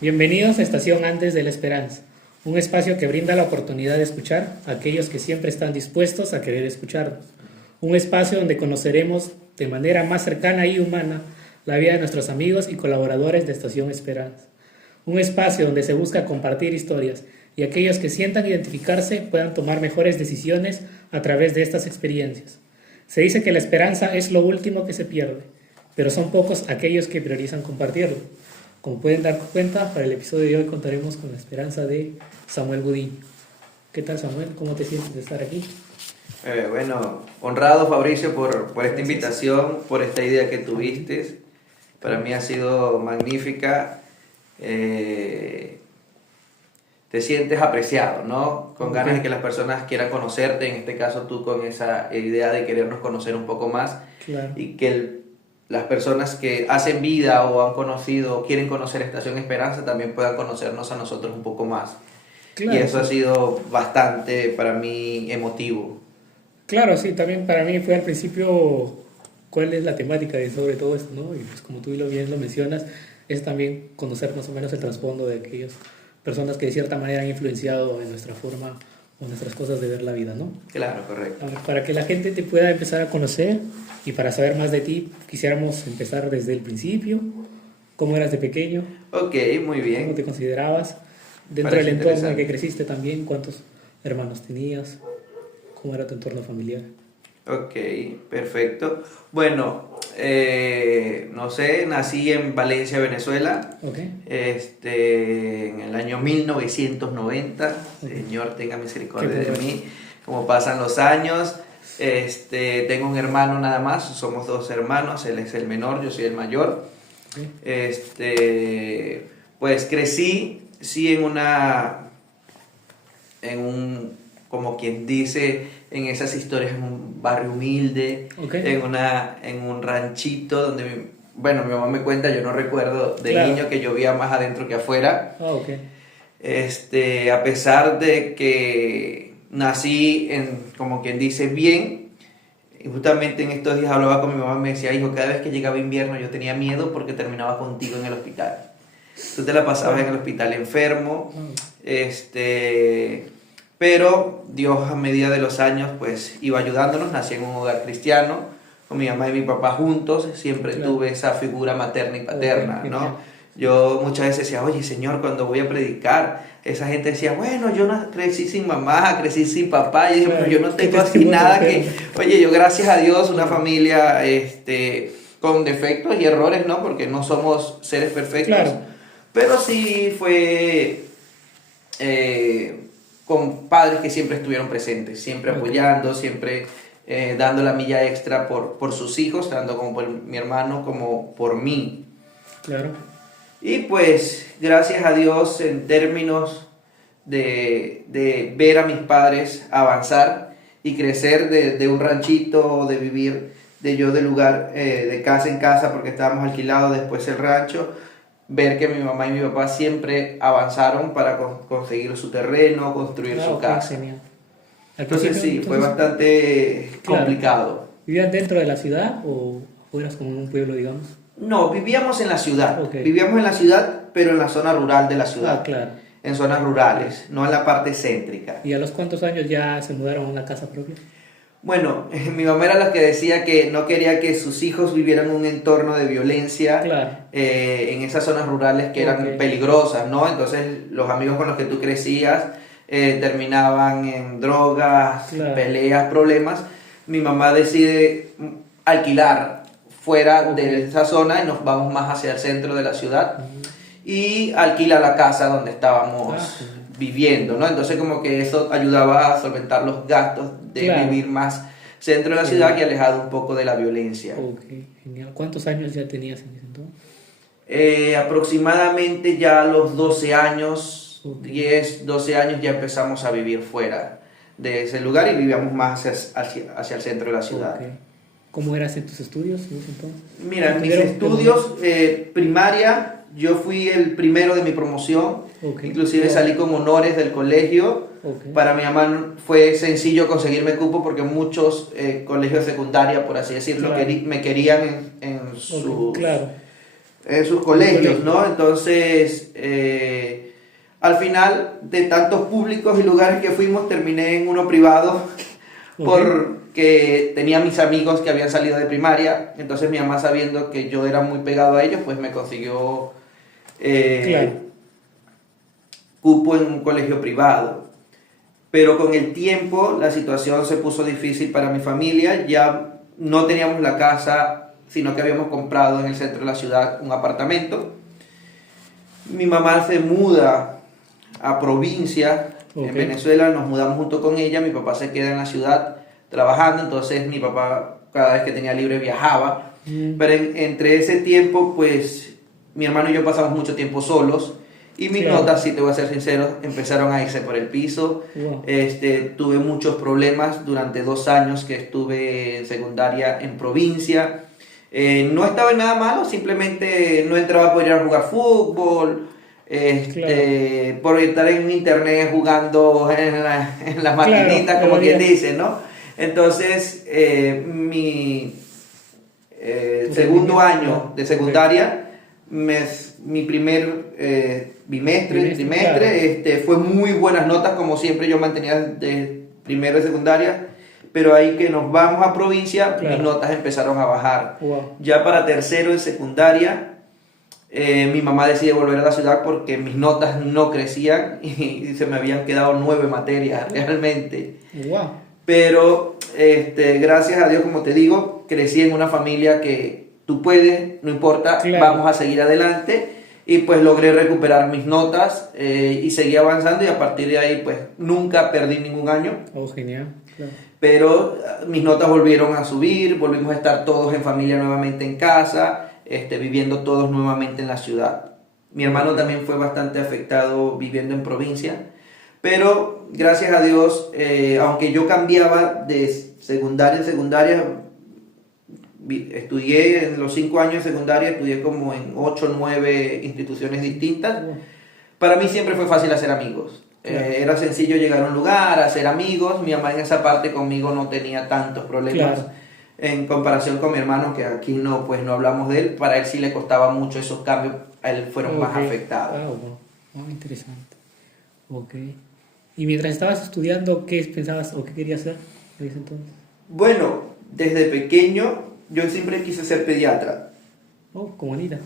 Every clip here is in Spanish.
Bienvenidos a Estación Andes de la Esperanza, un espacio que brinda la oportunidad de escuchar a aquellos que siempre están dispuestos a querer escucharnos. Un espacio donde conoceremos de manera más cercana y humana la vida de nuestros amigos y colaboradores de Estación Esperanza. Un espacio donde se busca compartir historias y aquellos que sientan identificarse puedan tomar mejores decisiones a través de estas experiencias. Se dice que la esperanza es lo último que se pierde, pero son pocos aquellos que priorizan compartirlo. Como pueden dar cuenta, para el episodio de hoy contaremos con la esperanza de Samuel Gudiño. ¿Qué tal, Samuel? ¿Cómo te sientes de estar aquí? Bueno, honrado, Fabricio, por esta invitación, por esta idea que tuviste. Para mí ha sido magnífica. Te sientes apreciado, ¿no? Con ganas de que las personas quieran conocerte, en este caso tú con esa idea de querernos conocer un poco más. Claro. Y que las personas que hacen vida o han conocido o quieren conocer Estación Esperanza también puedan conocernos a nosotros un poco más. Claro, Y eso sí. ha sido bastante para mí emotivo. Claro, sí, también para mí fue al principio cuál es la temática de sobre todo esto, ¿no? Y pues como tú bien lo mencionas, es también conocer más o menos el trasfondo de aquellas personas que de cierta manera han influenciado en nuestra forma o nuestras cosas de ver la vida, ¿no? Claro, correcto. A ver, para que la gente te pueda empezar a conocer y para saber más de ti, quisiéramos empezar desde el principio. ¿Cómo eras de pequeño? Ok, muy ¿Cómo bien. te considerabas? Dentro Parece del entorno en el interesante. que creciste también, ¿cuántos hermanos tenías? ¿Cómo era tu entorno familiar? Ok, perfecto. Bueno, no sé, nací en Valencia, Venezuela, ¿Ok? en el año 1990. Señor, tenga misericordia Qué de bueno. mí, como pasan los años. Tengo un hermano nada más, somos dos hermanos, él es el menor, yo soy el mayor. Ok. Pues crecí, sí, como quien dice, en esas historias, en un barrio humilde, Ok. en un ranchito donde, bueno, mi mamá me cuenta, yo no recuerdo de Claro. niño que llovía más adentro que afuera. Ah, ok. A pesar de que nací como quien dice, bien, y justamente en estos días hablaba con mi mamá y me decía, hijo, cada vez que llegaba invierno yo tenía miedo porque terminaba contigo en el hospital. Tú te la pasabas en el hospital enfermo, pero Dios a medida de los años pues iba ayudándonos. Nací en un hogar cristiano, con mi mamá y mi papá juntos, siempre Claro. tuve esa figura materna y paterna, Ok, ¿no? genial. Yo muchas veces decía, oye, Señor, cuando voy a predicar, esa gente decía, bueno, yo no crecí sin mamá, crecí sin papá, y yo dije, Claro, pero yo no qué tengo así testimonio, nada pero- oye, yo gracias a Dios, una familia con defectos y errores, ¿no? Porque no somos seres perfectos, Claro. pero sí fue con padres que siempre estuvieron presentes, siempre Ok. apoyando, siempre dando la milla extra por sus hijos, tanto como por mi hermano como por mí. Claro. Y pues gracias a Dios en términos de ver a mis padres avanzar y crecer de un ranchito, de vivir de lugar, de casa en casa, porque estábamos alquilados después el rancho, ver que mi mamá y mi papá siempre avanzaron para conseguir su terreno, construir Ah, su ok, casa. genial. Al Entonces principio, sí, fue entonces, bastante claro. complicado. ¿Vivías dentro de la ciudad o eras como en un pueblo, digamos? No, vivíamos en la ciudad, Ok. vivíamos en la ciudad, pero en la zona rural de la Ah, ciudad. claro. En zonas rurales, no en la parte céntrica. ¿Y a los cuántos años ya se mudaron a una casa propia? Bueno, mi mamá era la que decía que no quería que sus hijos vivieran en un entorno de violencia, Claro. en esas zonas rurales que eran Ok. peligrosas, ¿no? Entonces los amigos con los que tú crecías terminaban en drogas, Claro. peleas, problemas. Mi mamá decide alquilar fuera Ok. de esa zona y nos vamos más hacia el centro de la ciudad. Ujú. Y alquila la casa donde estábamos Genial. viviendo, ¿no? Entonces como que eso ayudaba a solventar los gastos de Claro. vivir más centro de la ciudad y alejado un poco de la violencia. Ok, genial. ¿Cuántos años ya tenías en ese entonces? Aproximadamente ya a los 12 años, Ok. 10, 12 años ya empezamos a vivir fuera de ese lugar y vivíamos más hacia el centro de la ciudad. Ok. ¿Cómo eras en tus estudios en ese entonces? Mira, en mis ¿Tuvieron- estudios primaria, yo fui el primero de mi promoción, Ok. inclusive Wow. salí con honores del colegio. Ok. Para mi mamá fue sencillo conseguirme cupo porque muchos colegios secundarios, por así decirlo, Claro. me querían en sus Ok, claro. sus colegios, ¿no? Entonces, al final, de tantos públicos y lugares que fuimos, terminé en uno privado porque tenía mis amigos que habían salido de primaria. Entonces mi mamá, sabiendo que yo era muy pegado a ellos, pues me consiguió cupo en un colegio privado. Pero con el tiempo la situación se puso difícil para mi familia. Ya no teníamos la casa, sino que habíamos comprado en el centro de la ciudad un apartamento. Mi mamá se muda a provincia, en Venezuela, nos mudamos junto con ella. Mi papá se queda en la ciudad trabajando, entonces mi papá cada vez que tenía libre viajaba. Pero entre ese tiempo, pues mi hermano y yo pasamos mucho tiempo solos. Y mis notas, si te voy a ser sincero, empezaron a irse por el piso. Tuve muchos problemas durante 2 años que estuve en secundaria en provincia. No estaba en nada malo, simplemente no entraba a poder jugar fútbol. Por estar en internet jugando en las maquinitas, como quien dice, ¿no? Entonces, mi segundo año de secundaria, mi primer trimestre, fue muy buenas notas, como siempre yo mantenía de primero de secundaria, pero ahí que nos vamos a provincia, mis notas empezaron a bajar. Ya para tercero de secundaria, mi mamá decide volver a la ciudad porque mis notas no crecían y se me habían quedado 9 materias realmente. Pero gracias a Dios, como te digo, crecí en una familia que tú puedes, no importa, vamos a seguir adelante. Y pues logré recuperar mis notas y seguí avanzando, y a partir de ahí pues nunca perdí ningún año. Genial. Pero mis notas volvieron a subir, volvimos a estar todos en familia nuevamente en casa, viviendo todos nuevamente en la ciudad. Mi hermano también fue bastante afectado viviendo en provincia, pero gracias a Dios, aunque yo cambiaba de secundaria en secundaria, estudié en los 5 años de secundaria, estudié como en 8 o 9 instituciones distintas. Para mí siempre fue fácil hacer amigos. Era sencillo llegar a un lugar, hacer amigos. Mi mamá en esa parte conmigo no tenía tantos problemas en comparación con mi hermano, que aquí no hablamos de él. Para él sí le costaba mucho esos cambios, a él fueron más afectados. Interesante. Y mientras estabas estudiando, ¿qué pensabas o qué querías hacer en ese entonces? Bueno, desde pequeño yo siempre quise ser pediatra. Como Anita.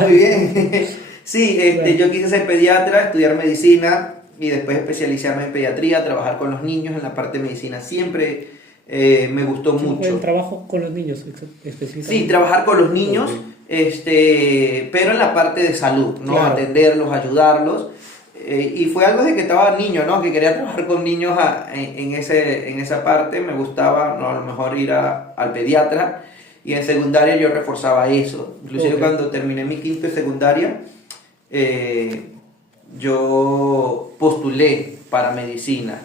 Muy bien. Sí, yo quise ser pediatra, estudiar medicina y después especializarme en pediatría, trabajar con los niños en la parte de medicina. Siempre me gustó mucho. ¿El trabajo con los niños específicamente? Sí, trabajar con los niños, pero en la parte de salud, ¿no? Atenderlos, ayudarlos. Y fue algo de que estaba niño, ¿no? Que quería trabajar con niños en esa parte. Me gustaba, ¿no? A lo mejor ir al pediatra. Y en secundaria yo reforzaba eso. Inclusive cuando terminé mi quinto de secundaria, yo postulé para medicina.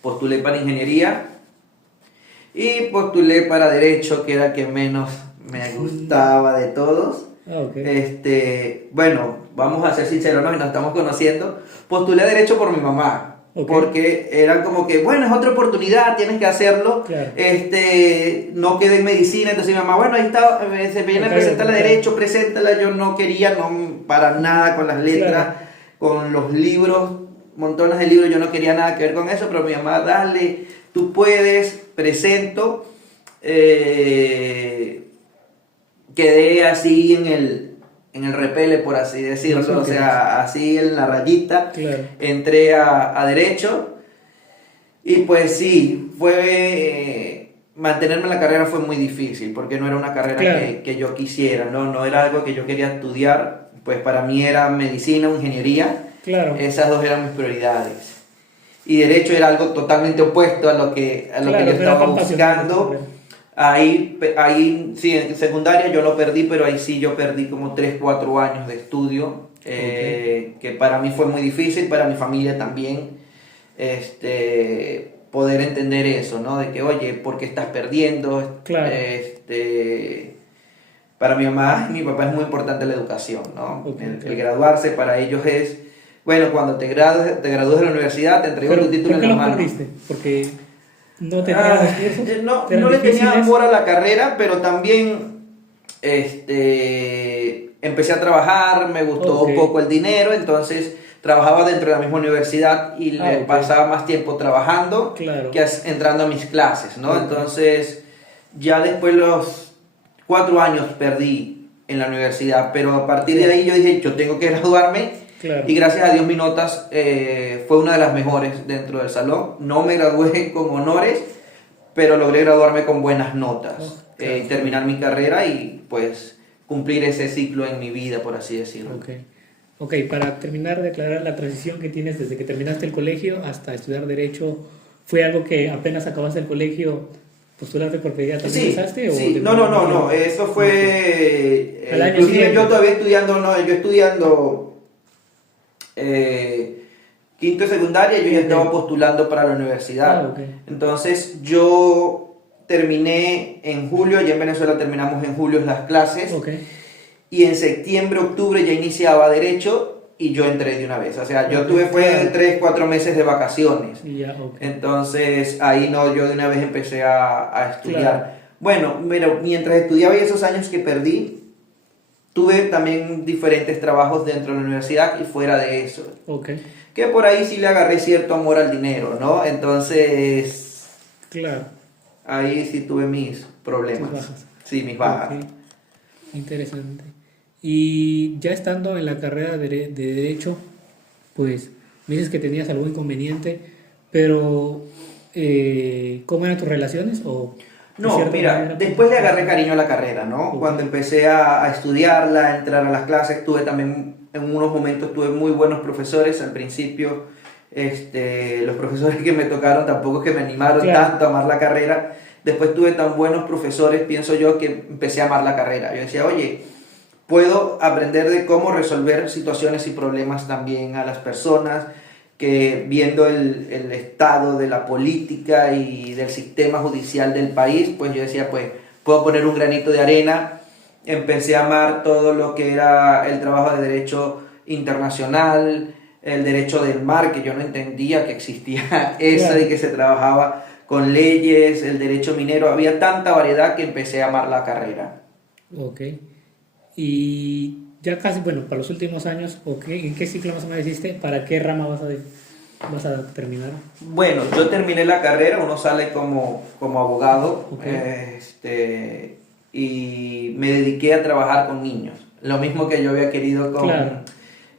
Postulé para ingeniería. Y postulé para derecho, que era el que menos me gustaba de todos. Bueno, vamos a ser sinceros, ¿no? Y nos estamos conociendo. Postulé derecho por mi mamá. Porque eran como que, bueno, es otra oportunidad, tienes que hacerlo. No quedé en medicina. Entonces mi mamá, bueno, ahí está, se viene a presentarla derecho, preséntala. Yo no quería, no, para nada con las letras, con los libros, montones de libros. Yo no quería nada que ver con eso, pero mi mamá, dale, tú puedes, presento. Quedé así en el repele, por así decirlo, o sea, así en la rayita. Entré a derecho y pues sí, mantenerme en la carrera fue muy difícil, porque no era una carrera que yo quisiera, no era algo que yo quería estudiar. Pues para mí era medicina o ingeniería, esas dos eran mis prioridades. Y derecho era algo totalmente opuesto a lo que yo estaba buscando. Ahí sí, en secundaria yo lo perdí, pero ahí sí yo perdí como 3-4 años de estudio, que para mí fue muy difícil, para mi familia también, poder entender eso, ¿no? De que, oye, ¿por qué estás perdiendo? Para mi mamá y mi papá es muy importante la educación, ¿no? El graduarse para ellos es, bueno, cuando te gradúes de la universidad, te entrego tu título en la mano. ¿Por qué lo perdiste? Porque no tenía no le tenía amor a la carrera, pero también empecé a trabajar, me gustó un poco el dinero, entonces trabajaba dentro de la misma universidad y le pasaba más tiempo trabajando que entrando a mis clases, ¿no? Entonces, ya después los 4 años perdí en la universidad, pero a partir de ahí yo dije, yo tengo que graduarme. Y gracias a Dios mi notas fue una de las mejores dentro del salón. No me gradué con honores, pero logré graduarme con buenas notas. Terminar mi carrera y pues cumplir ese ciclo en mi vida, por así decirlo. Ok, para terminar de aclarar, la transición que tienes desde que terminaste el colegio hasta estudiar Derecho, ¿fue algo que apenas acabaste el colegio, postularte por pediatría, también usaste? Sí, no, eso fue... inclusive yo todavía estudiando quinto de secundaria, yo ya estaba postulando para la universidad. Entonces yo terminé en julio, ya en Venezuela terminamos en julio las clases, y en septiembre, octubre ya iniciaba Derecho y yo entré de una vez. O sea, yo tuve 3, 4 meses de vacaciones. Entonces ahí yo de una vez empecé a estudiar. Bueno, pero mientras estudiaba y esos años que perdí, tuve también diferentes trabajos dentro de la universidad y fuera de eso. Que por ahí sí le agarré cierto amor al dinero, ¿no? Entonces, ahí sí tuve mis problemas. Sí, mis bajas. Interesante. Y ya estando en la carrera de Derecho, pues me dices que tenías algún inconveniente, pero ¿cómo eran tus relaciones? No, mira, después le agarré cariño a la carrera, ¿no? Cuando empecé a estudiarla, a entrar a las clases, tuve también, en unos momentos tuve muy buenos profesores. Al principio, los profesores que me tocaron tampoco es que me animaron tanto a amar la carrera. Después tuve tan buenos profesores, pienso yo, que empecé a amar la carrera. Yo decía, oye, puedo aprender de cómo resolver situaciones y problemas también a las personas, que viendo el estado de la política y del sistema judicial del país, pues yo decía, pues puedo poner un granito de arena. Empecé a amar todo lo que era el trabajo de derecho internacional, el derecho del mar, que yo no entendía que existía eso y que se trabajaba con leyes, el derecho minero. Había tanta variedad que empecé a amar la carrera. Y ya casi, bueno, para los últimos años, ¿en qué ciclo más o menos hiciste? ¿Para qué rama vas a terminar? Bueno, yo terminé la carrera, uno sale como abogado, y me dediqué a trabajar con niños. Lo mismo que yo había querido con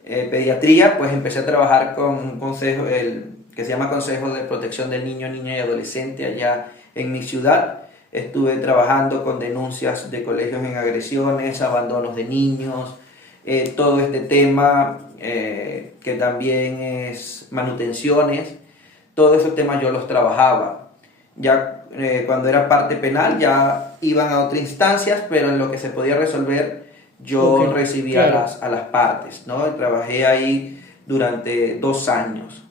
pediatría, pues empecé a trabajar con un consejo, que se llama Consejo de Protección del Niño, Niña y Adolescente allá en mi ciudad. Estuve trabajando con denuncias de colegios en agresiones, abandonos de niños, todo este tema que también es manutenciones. Todos esos temas yo los trabajaba. Ya cuando era parte penal ya iban a otras instancias, pero en lo que se podía resolver yo recibía a las partes, ¿no? Trabajé ahí durante 2 años.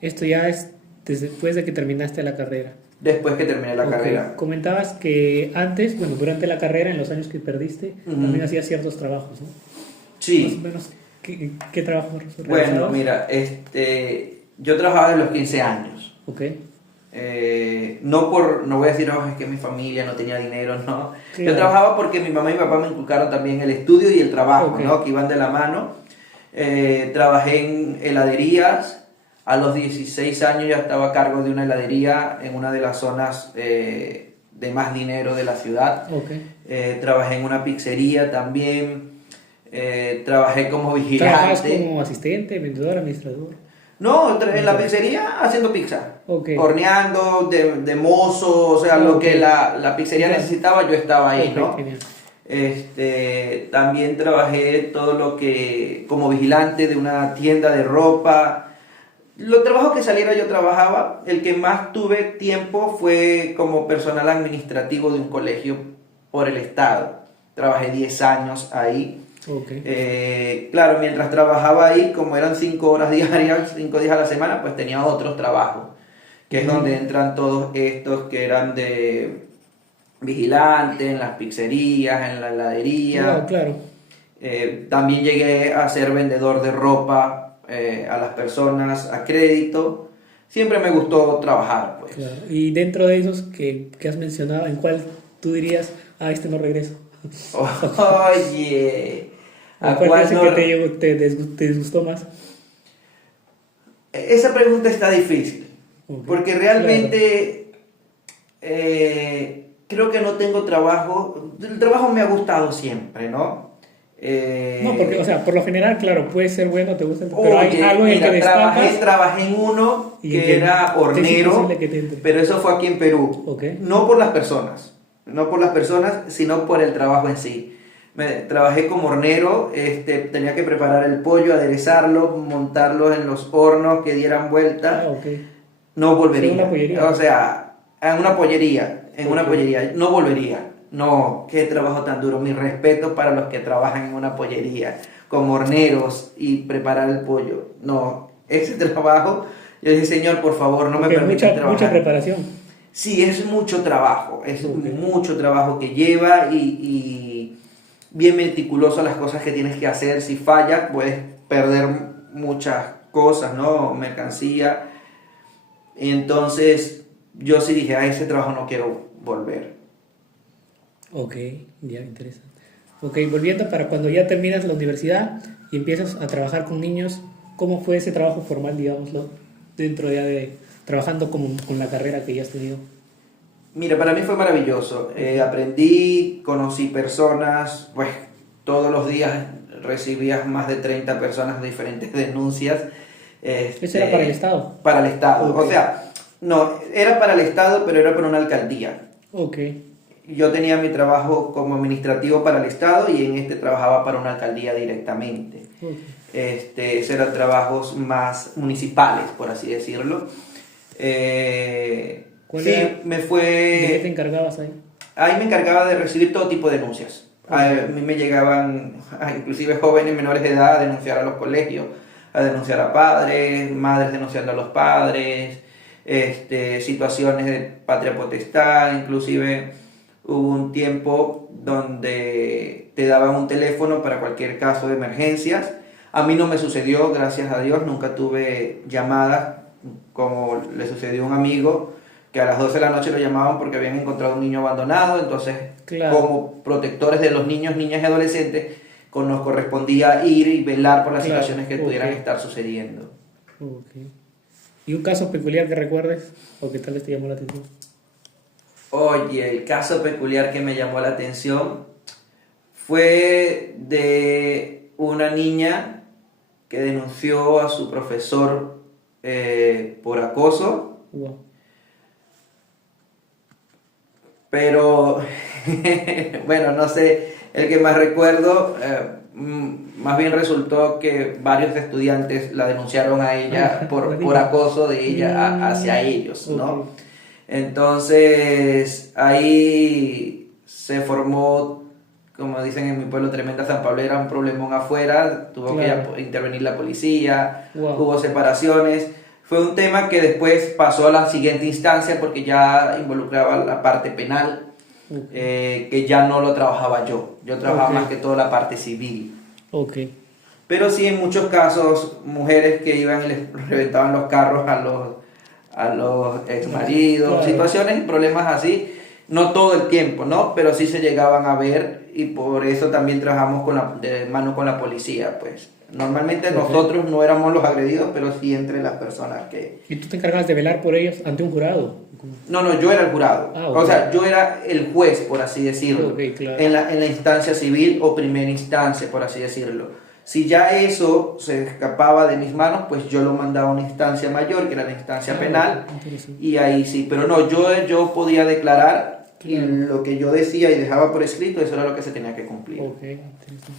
Esto ya es después de que terminaste la carrera. Después que terminé la carrera. Comentabas que antes, bueno, durante la carrera, en los años que perdiste, también hacías ciertos trabajos, ¿no? Sí. Más o menos, ¿qué trabajos realizabas? Bueno, mira, yo trabajaba desde los 15 años. No voy a decir, es que mi familia no tenía dinero, no. Yo trabajaba porque mi mamá y mi papá me inculcaron también el estudio y el trabajo, ¿no? Que iban de la mano. Trabajé en heladerías. A los 16 años ya estaba a cargo de una heladería en una de las zonas de más dinero de la ciudad. Trabajé en una pizzería también. Trabajé como vigilante. ¿Trabajabas como asistente, vendedor, administrador? No, en la pizzería haciendo pizza. Horneando, de mozo, o sea, lo que la pizzería necesitaba, yo estaba ahí, ¿no? También trabajé todo lo que como vigilante de una tienda de ropa. Los trabajos que saliera yo trabajaba. El que más tuve tiempo fue como personal administrativo de un colegio por el estado. Trabajé 10 años ahí. Claro, mientras trabajaba ahí, como eran 5 horas diarias, 5 días a la semana, pues tenía otros trabajos, que es donde entran todos estos que eran de vigilante, en las pizzerías, en la heladería. También llegué a ser vendedor de ropa a las personas a crédito. Siempre me gustó trabajar, pues. Y dentro de esos que has mencionado, ¿en cuál tú dirías, este no regreso? Oye, ¿a ¿Cuál cuál es el no? que te disgustó más? Esa pregunta está difícil, Ok, porque claro. realmente creo que no tengo trabajo. El trabajo me ha gustado siempre, ¿no? No, porque, o sea, por lo general, claro, puede ser bueno, te gusta, pero hay Oye, algo en el que mira, destacas trabajé en uno y en que era que es imposible hornero, que te entre. pero eso fue aquí en Perú. Ok. No por las personas, no por las personas, sino por el trabajo en sí. Trabajé como hornero, tenía que preparar el pollo, aderezarlo, montarlo en los hornos que dieran vuelta. Ok. No Sí, una volvería. pollería. O sea, en una Ok. pollería, no volvería. No, qué trabajo tan duro. Mi respeto para los que trabajan en una pollería, como horneros y preparar el pollo. No, ese trabajo, yo dije, Señor, por favor, no me Porque permitas mucha trabajar. preparación. Sí, es Ok. mucho trabajo que lleva y bien meticuloso las cosas que tienes que hacer. Si fallas, puedes perder muchas cosas, ¿no? Mercancía. Y entonces yo sí dije, a ese trabajo no quiero volver. Ok, ya, interesante. Ok, volviendo para cuando ya terminas la universidad y empiezas a trabajar con niños, ¿cómo fue ese trabajo formal, digámoslo, dentro ya de trabajando con la carrera que ya has tenido? Mira, para mí fue maravilloso. Aprendí, conocí personas, pues todos los días recibías más de 30 personas diferentes denuncias. Eso era para el Estado. Para el Estado. Ok, O sea, no, era para el Estado, pero era para una alcaldía. ok, Yo tenía mi trabajo como administrativo para el Estado y en este trabajaba para una alcaldía directamente. ok. Eran trabajos más municipales, por así decirlo. ¿Cuál era, Sí, de qué te encargabas ahí? ahí me encargaba de recibir todo tipo de denuncias. Ok, A mí me llegaban, inclusive jóvenes menores de edad, a denunciar a los colegios, a denunciar a padres, madres denunciando a los padres, situaciones de patria potestad, inclusive hubo un tiempo donde te daban un teléfono para cualquier caso de emergencias. A mí no me sucedió, gracias a Dios, nunca tuve llamadas como le sucedió a un amigo que a las 12 de la noche lo llamaban porque habían encontrado un niño abandonado. Entonces, claro. como protectores de los niños, niñas y adolescentes, nos correspondía ir y velar por las Claro, situaciones que ok. pudieran estar sucediendo. Ok. ¿Y un caso peculiar que recuerdes o que tal vez te llamó la atención? Oye, el caso peculiar que me llamó la atención fue de una niña que denunció a su profesor por acoso, Wow. pero bueno, no sé, el que más recuerdo, más bien resultó que varios estudiantes la denunciaron a ella por acoso de ella hacia ellos, ¿no? Ok. Entonces ahí se formó, como dicen en mi pueblo, tremenda zampablera, un problemón afuera, tuvo Claro. que intervenir la policía, Wow. hubo separaciones. Fue un tema que después pasó a la siguiente instancia porque ya involucraba la parte penal, Ok. que ya no lo trabajaba yo. Yo trabajaba Ok. más que todo la parte civil. Ok. Pero sí, en muchos casos, mujeres que iban y les reventaban los carros a los ex maridos, Claro. situaciones y problemas así, no todo el tiempo, ¿no? Pero sí se llegaban a ver y por eso también trabajamos de mano con la policía, pues. Normalmente Ok. nosotros no éramos los agredidos, pero sí entre las personas que... ¿Y tú te encargas de velar por ellos ante un jurado? No, no, yo era el jurado. Ah, ok. O sea, yo era el juez, por así decirlo. Ok, claro. En la instancia civil o primera instancia, por así decirlo. Si ya eso se escapaba de mis manos, pues yo lo mandaba a una instancia mayor, que era la instancia Ah, penal, interesante. y ahí sí. Pero no, yo podía declarar y Claro. lo que yo decía y dejaba por escrito, eso era lo que se tenía que cumplir. Ok, interesante.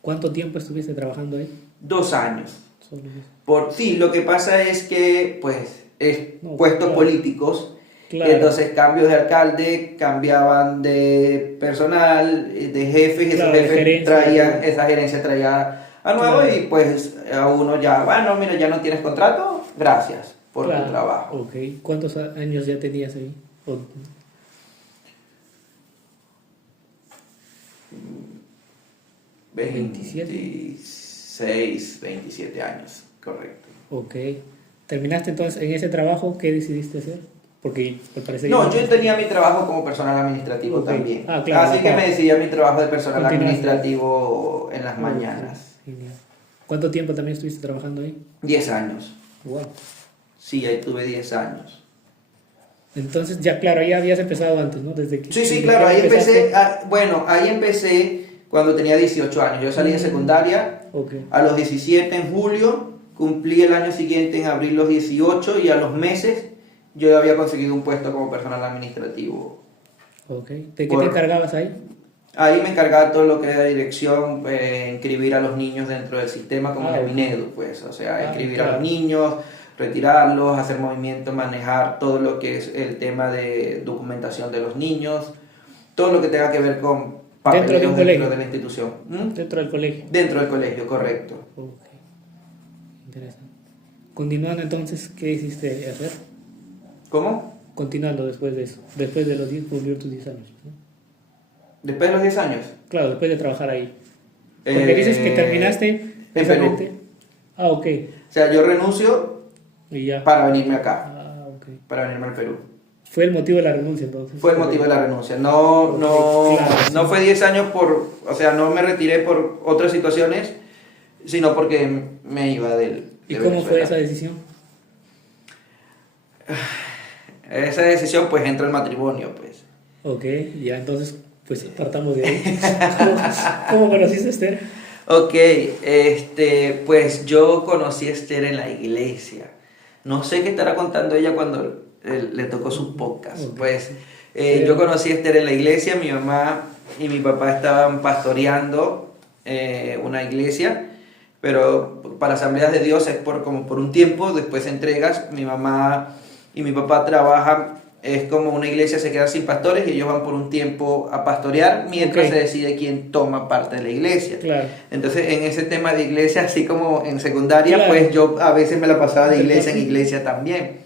¿Cuánto tiempo estuviste trabajando ahí? 2 años. Solo Sí, lo que pasa es que, pues, es No, puestos claro. políticos. Claro. Entonces, cambios de alcalde, cambiaban de personal, de jefes, y Claro, esos de jefes gerencia, traían, claro. esa gerencia traía a nuevo Claro. y pues a uno ya, bueno, mira, ya no tienes contrato, gracias por Claro. tu trabajo. Ok. ¿Cuántos años ya tenías ahí? O- 26, 27 años, correcto. Ok. ¿Terminaste entonces en ese trabajo? ¿Qué decidiste hacer? Porque al parecer... No, yo tenía mi trabajo como personal administrativo Ok. también. Ah, claro, Así que claro. me decidí a mi trabajo de personal Continuaste. administrativo en las mañanas. Genial. ¿Cuánto tiempo también estuviste trabajando ahí? 10 años. Wow. Sí, ahí tuve 10 años. Entonces, ya claro, ya habías empezado antes, ¿no? Desde que... Sí, desde claro, que ahí empezaste. empecé, ahí empecé cuando tenía 18 años. Yo salí de secundaria Ok. a los 17 en julio, cumplí el año siguiente en abril los 18 y a los meses yo había conseguido un puesto como personal administrativo. Ok. ¿De qué te encargabas ahí? Ahí me encargaba todo lo que era dirección, inscribir a los niños dentro del sistema como en el Ok. Minedu, pues, o sea, inscribir a claro. los niños, retirarlos, hacer movimientos, manejar todo lo que es el tema de documentación de los niños, todo lo que tenga que ver con Dentro de un papeleos colegio. dentro de la institución. ¿Mm? Dentro del colegio. Dentro del colegio, correcto. Ok. Interesante. Continuando entonces, ¿qué hiciste hacer? ¿Cómo? Continuando después de eso. Después de los 10, cumplir tus 10 años, ¿no? Después de los 10 años. Claro, después de trabajar ahí. Porque dices que terminaste en precisamente. Perú. Ah, ok. O sea, yo renuncio Y ya. para venirme acá, Ah, ok. para venirme al Perú. Fue el motivo de la renuncia entonces. Fue el motivo de la renuncia. No, Claro, sí. no fue 10 años o sea, no me retiré por otras situaciones, sino porque me iba ¿Y de cómo fue Venezuela. esa decisión? Esa decisión, pues, entra el matrimonio, pues. Ok, ya entonces, pues partamos de ahí. ¿Cómo conociste a Esther? Ok, pues yo conocí a Esther en la iglesia. No sé qué estará contando ella cuando le tocó su podcast. Ok. Pues yo conocí a Esther en la iglesia, mi mamá y mi papá estaban pastoreando una iglesia, pero para Asambleas de Dios es como por un tiempo, después entregas, mi mamá y mi papá trabajan, es como una iglesia se queda sin pastores y ellos van por un tiempo a pastorear mientras Ok. se decide quién toma parte de la iglesia. Claro. Entonces, en ese tema de iglesia, así como en secundaria, Claro. pues yo a veces me la pasaba de Te iglesia en pasé. iglesia también.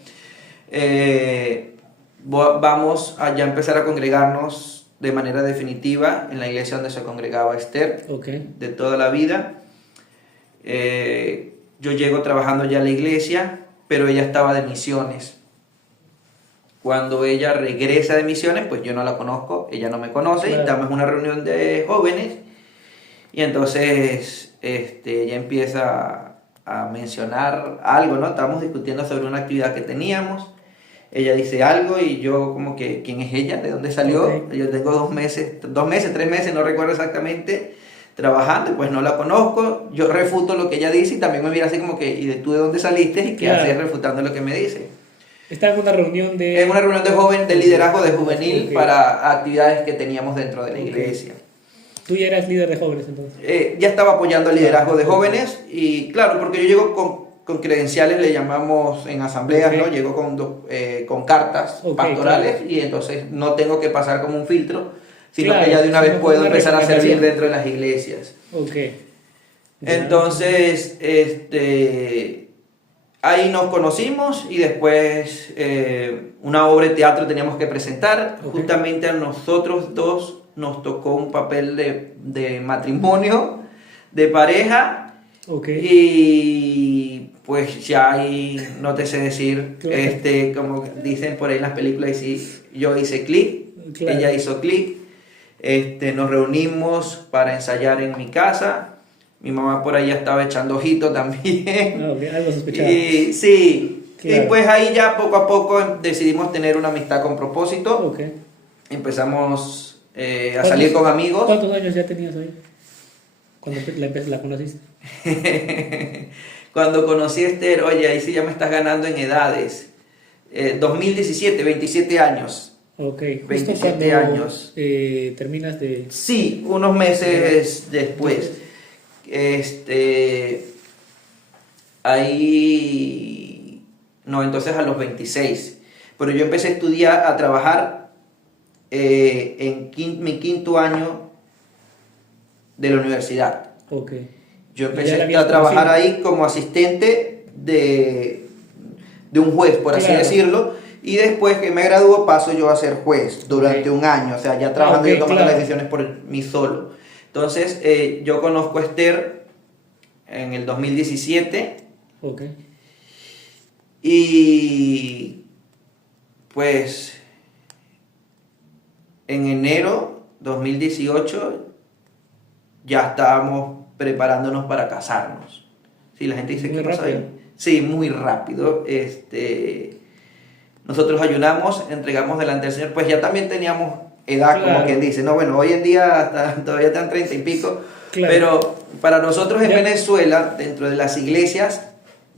Vamos a ya empezar a congregarnos de manera definitiva en la iglesia donde se congregaba Esther, Ok. de toda la vida. Yo llego trabajando ya en la iglesia, pero ella estaba de misiones. Cuando ella regresa de misiones, pues yo no la conozco, ella no me conoce, Claro. estamos en una reunión de jóvenes y entonces ella empieza a mencionar algo, ¿no? Estábamos discutiendo sobre una actividad que teníamos, ella dice algo y yo como que, ¿quién es ella? ¿De dónde salió? Ok. Yo tengo 2 meses, 3 meses, no recuerdo exactamente, trabajando y pues no la conozco, yo refuto lo que ella dice y también me mira así como que, ¿y tú de dónde saliste? ¿Y qué Claro. haces refutando lo que me dice? Estaba en una reunión de... En una reunión de joven, de liderazgo de juvenil Ok. para actividades que teníamos dentro de la Ok. iglesia. Tú ya eras líder de jóvenes entonces. Ya estaba apoyando el liderazgo de jóvenes y claro, porque yo llego con credenciales, le llamamos en asambleas, Ok. ¿no? Llego con cartas Ok, pastorales claro. y entonces no tengo que pasar como un filtro, sino Claro, que ya de una vez sino puedo una empezar a servir recomendación. dentro de las iglesias. Ok. Ya. Entonces, ahí nos conocimos y después una obra de teatro teníamos que presentar. Ok. Justamente a nosotros dos nos tocó un papel de matrimonio, de pareja. Ok. Y pues ya ahí no te sé decir, Claro. como dicen por ahí en las películas, yo hice clic, Claro. ella hizo clic. Nos reunimos para ensayar en mi casa. Mi mamá por ahí ya estaba echando ojito también. Ah, ok, algo sospechaba. Y sí, Claro. y pues ahí ya poco a poco decidimos tener una amistad con propósito. Ok. Empezamos a salir con amigos. ¿Cuántos años ya tenías ahí? Cuando la conociste. Cuando conocí a Esther, oye, ahí sí ya me estás ganando en edades. 2017, 27 años. Ok. Justo 27 cuando años. terminas de... Sí, unos meses después. Ahí, no, entonces a los 26. Pero yo empecé a estudiar, a trabajar en mi 5.º año de la universidad. Ok. Yo Ya la empecé habías a trabajar conocido. ahí como asistente de un juez, por así Claro. decirlo. Y después que me graduó paso yo a ser juez durante Ok. un año. O sea, ya trabajando ok, y tomando claro. las decisiones por mí solo. Entonces, yo conozco a Esther en el 2017 Ok. y pues en enero 2018 ya estábamos preparándonos para casarnos. Sí, la gente dice, Muy ¿qué pasó rápido. ahí? Sí, muy rápido. Nosotros ayunamos, entregamos delante del Señor, pues ya también teníamos edad, como Claro. quien dice, no, bueno, hoy en día todavía están 30 y pico, Claro. pero para nosotros en Ya. Venezuela, dentro de las iglesias,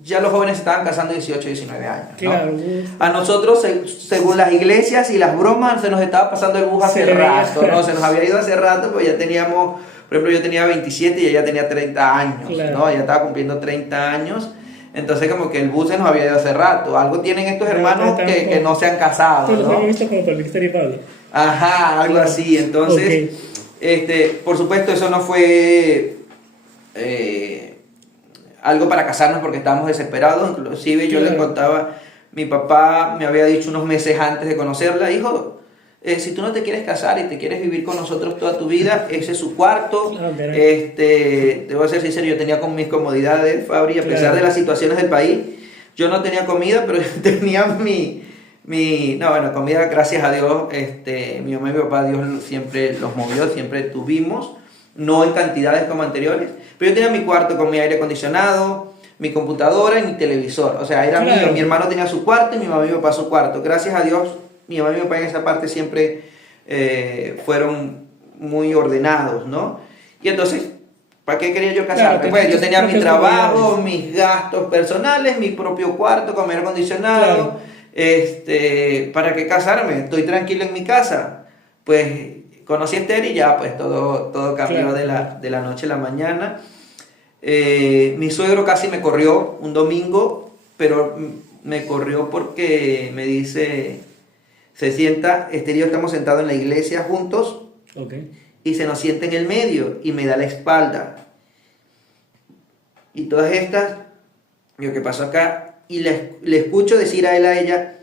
ya los jóvenes estaban casando 18, 19 años, ¿no? Claro. A nosotros, según las iglesias y las bromas, se nos estaba pasando el bus hace Se le veía. rato, ¿no? Se nos había ido hace rato, pues ya teníamos, por ejemplo, yo tenía 27 y ella tenía 30 años, Claro. ¿no? Ya estaba cumpliendo 30 años. Entonces como que el bus se nos había ido hace rato. Algo tienen estos hermanos que no se han casado, Tú los ¿no? habías visto como para el Ministerio de Pablo. Ajá, algo Claro. así. Entonces, por supuesto, eso no fue algo para casarnos porque estábamos desesperados. Inclusive yo le Claro. contaba, mi papá me había dicho unos meses antes de conocerla, hijo, si tú no te quieres casar y te quieres vivir con nosotros toda tu vida, ese es su cuarto. Claro, caray. Te voy a ser sincero, yo tenía con mis comodidades, Fabri, a pesar Claro. de las situaciones del país. Yo no tenía comida, pero tenía comida, gracias a Dios, mi mamá y mi papá, Dios siempre los movió, siempre tuvimos, no en cantidades como anteriores, pero yo tenía mi cuarto con mi aire acondicionado, mi computadora y mi televisor, o sea, era Claro. mío, mi hermano tenía su cuarto y mi mamá y mi papá su cuarto, gracias a Dios, mi mamá y mi papá en esa parte siempre fueron muy ordenados, ¿no? Y entonces, ¿para qué quería yo casarme? Claro, Pues yo tus tenía mi propias trabajo, comodidades. mis gastos personales, mi propio cuarto con aire acondicionado. Claro. ¿Para qué casarme? Estoy tranquilo en mi casa. Pues conocí a Esther y ya, pues todo cambió Claro. de la noche a la mañana. Mi suegro casi me corrió un domingo, pero me corrió porque me dice, se sienta, Esther y yo estamos sentados en la iglesia juntos Ok. y se nos sienta en el medio y me da la espalda. Y todas estas, lo que pasó acá, y le escucho decir a él, a ella,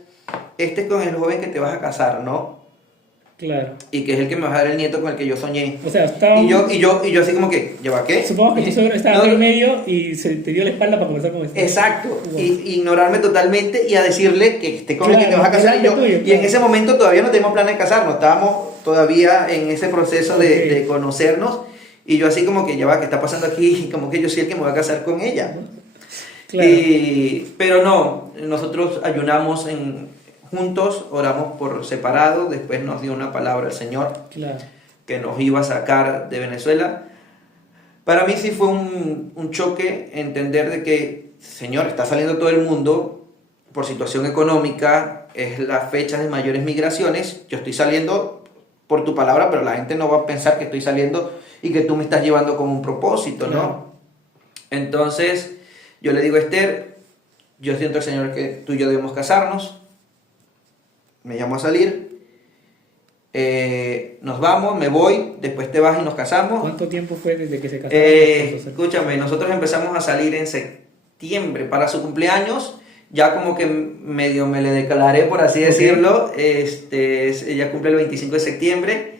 este es con el joven que te vas a casar, ¿no? Claro. Y que es el que me va a dar el nieto con el que yo soñé. O sea, estábamos... Y yo así como que, ¿lleva qué? Supongo que tu suegro estaba No, en el medio y se te dio la espalda para conversar con este. Exacto, Wow. y ignorarme totalmente y a decirle que esté con el que te Claro, vas a casar. delante tuyo, Y en claro. ese momento todavía no teníamos planes de casarnos, estábamos todavía en ese proceso de, Ok. de conocernos. Y yo así como que, ya va, ¿qué está pasando aquí? Y como que yo soy el que me voy a casar con ella. Claro. Pero no, nosotros ayunamos juntos, oramos por separado, después nos dio una palabra el Señor Claro. que nos iba a sacar de Venezuela. Para mí sí fue un choque entender de que, Señor, está saliendo todo el mundo por situación económica, es la fecha de mayores migraciones, yo estoy saliendo por tu palabra, pero la gente no va a pensar que estoy saliendo y que tú me estás llevando con un propósito, ¿no? Claro. Entonces, yo le digo a Esther, yo siento al Señor que tú y yo debemos casarnos, me llamo a salir, nos vamos, me voy, después te vas y nos casamos. ¿Cuánto tiempo fue desde que se casaron? Escúchame, nosotros empezamos a salir en septiembre para su cumpleaños, ya como que medio me le declaré, por así Ok. decirlo, ella cumple el 25 de septiembre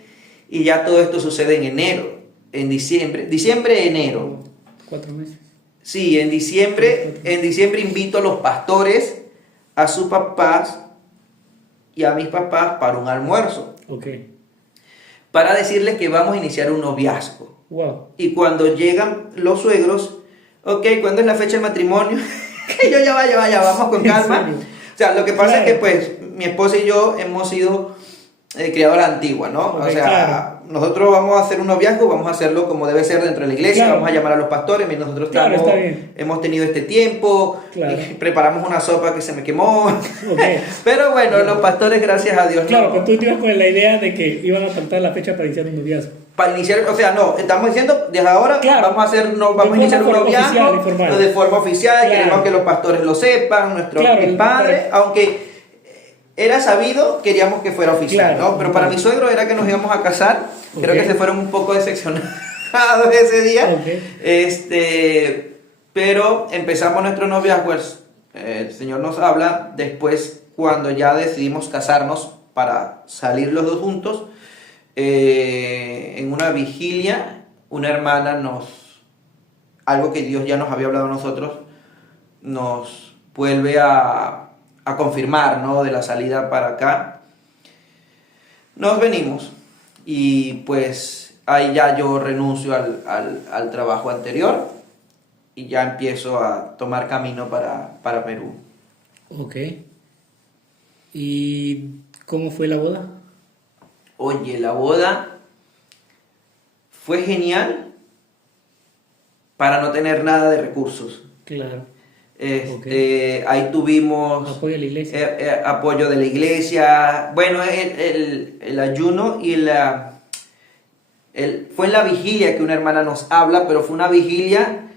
y ya todo esto sucede en enero, en diciembre, enero. 4 meses. Sí, en diciembre invito a los pastores, a sus papás y a mis papás para un almuerzo, Ok. para decirles que vamos a iniciar un noviazgo. Wow. Y cuando llegan los suegros, ok, ¿cuándo es la fecha del matrimonio? Que yo ya vaya, vamos con ¿En calma. serio? O sea, lo que pasa Claro. es que pues mi esposa y yo hemos sido criados a la antigua, ¿no? Ok, O sea, claro. nosotros vamos a hacer un noviazgo, vamos a hacerlo como debe ser dentro de la iglesia, Claro. vamos a llamar a los pastores, mira, nosotros Claro, estamos, está bien. hemos tenido este tiempo, Claro. preparamos una sopa que se me quemó, Ok. pero bueno, los pastores, gracias a Dios, Claro, no. pero tú te ibas con la idea de que iban a faltar la fecha para iniciar un noviazgo. Para iniciar, o sea, no, estamos diciendo desde ahora Claro. vamos a De iniciar un forma oficial y noviazgo formal. de forma oficial, Claro. queremos que los pastores lo sepan, nuestro Claro, mi padre, claro. aunque era sabido, queríamos que fuera oficial, Claro, ¿no? Pero para mi suegro era que nos íbamos a casar, creo Ok. que se fueron un poco decepcionados ese día, Ok. pero empezamos nuestro noviazgo, el Señor nos habla, después cuando ya decidimos casarnos para salir los dos juntos, en una vigilia, una hermana algo que Dios ya nos había hablado a nosotros, nos vuelve a a confirmar, ¿no? De la salida para acá. Nos venimos y pues ahí ya yo renuncio al trabajo anterior y ya empiezo a tomar camino para Perú. Ok. ¿Y cómo fue la boda? Oye, la boda fue genial para no tener nada de recursos. Claro. Ahí tuvimos Apoyo a la iglesia. apoyo de la iglesia. Bueno, el ayuno y fue en la vigilia que una hermana nos habla, pero fue una vigilia,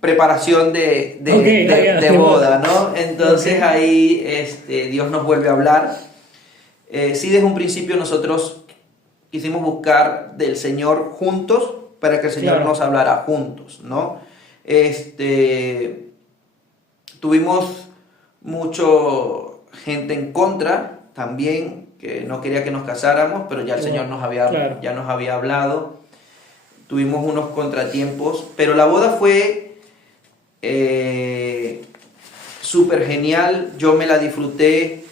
preparación de boda, ¿no? Entonces ahí Dios nos vuelve a hablar. Sí, desde un principio nosotros quisimos buscar del Señor juntos para que el Señor nos hablara juntos, ¿no? Tuvimos mucho gente en contra también que no quería que nos casáramos, pero ya el Señor ya nos había hablado. Tuvimos unos contratiempos, pero la boda fue súper genial. Yo me la disfruté.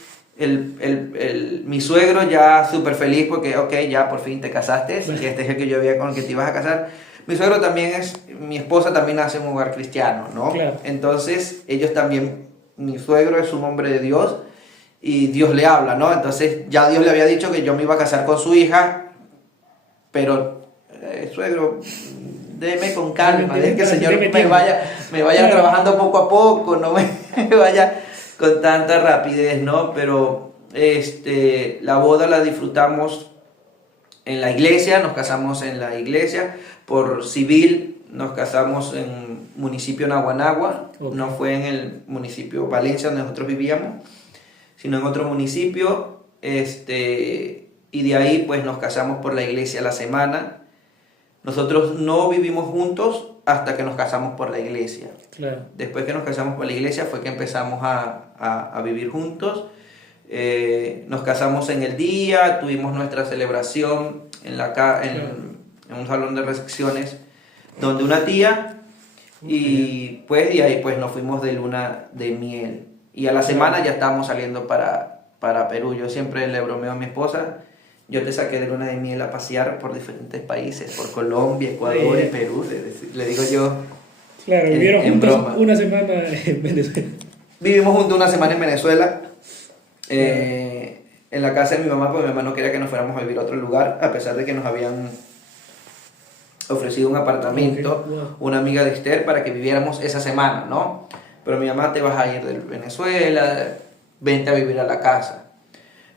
Mi suegro ya súper feliz porque, ok, ya por fin te casaste, y este es el que yo había con el que te ibas a casar. Mi suegro también mi esposa también nace en un hogar cristiano, ¿no? Claro. Entonces, ellos también, mi suegro es un hombre de Dios y Dios le habla, ¿no? Entonces, ya Dios le había dicho que yo me iba a casar con su hija, pero, suegro, déme con calma, deje que el Señor me vaya trabajando poco a poco, no me vaya con tanta rapidez, ¿no? Pero la boda la disfrutamos en la iglesia, nos casamos en la iglesia, por civil nos casamos en municipio Naguanagua, no fue en el municipio Valencia donde nosotros vivíamos, sino en otro municipio, y de ahí pues nos casamos por la iglesia a la semana. Nosotros no vivimos juntos hasta que nos casamos por la iglesia. Claro. Después que nos casamos por la iglesia fue que empezamos a vivir juntos. Nos casamos en el día, tuvimos nuestra celebración en un salón de recepciones donde una tía, y pues de ahí pues nos fuimos de luna de miel. Y a la semana ya estábamos saliendo para Perú. Yo siempre le bromeo a mi esposa: yo te saqué de luna de miel a pasear por diferentes países, por Colombia, Ecuador y Perú, le digo yo. Claro, vivieron juntos una semana en Venezuela. Vivimos juntos una semana en Venezuela, en la casa de mi mamá, porque mi mamá no quería que nos fuéramos a vivir a otro lugar, a pesar de que nos habían ofrecido un apartamento, una amiga de Esther, para que viviéramos esa semana, ¿no? Pero mi mamá: te vas a ir de Venezuela, vente a vivir a la casa.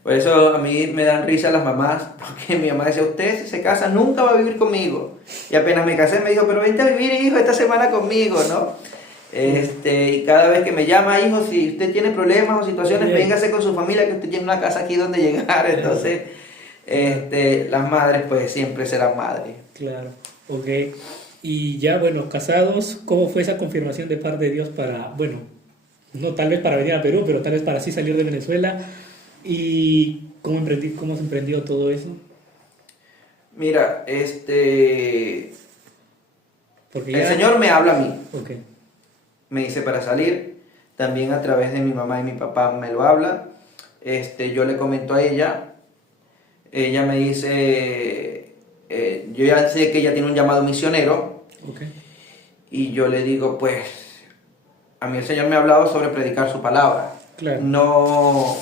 Por eso a mí me dan risa las mamás, porque mi mamá decía: usted si se casa nunca va a vivir conmigo. Y apenas me casé me dijo: pero vente a vivir, hijo, esta semana conmigo, ¿no? Y cada vez que me llama: hijo, si usted tiene problemas o situaciones, véngase con su familia, que usted tiene una casa aquí donde llegar. Entonces, las madres pues siempre serán madres. Claro, ok. Y ya, bueno, casados, ¿cómo fue esa confirmación de parte de Dios para, bueno, no tal vez para venir a Perú, pero tal vez para así salir de Venezuela? ¿Y cómo se emprendió todo eso? Mira, Porque el Señor me habla a mí. Okay. Me dice para salir. También a través de mi mamá y mi papá me lo habla. Yo le comento a ella. Ella me dice, yo ya sé que ella tiene un llamado misionero. Okay. Y yo le digo, pues, a mí el Señor me ha hablado sobre predicar su palabra. Claro. No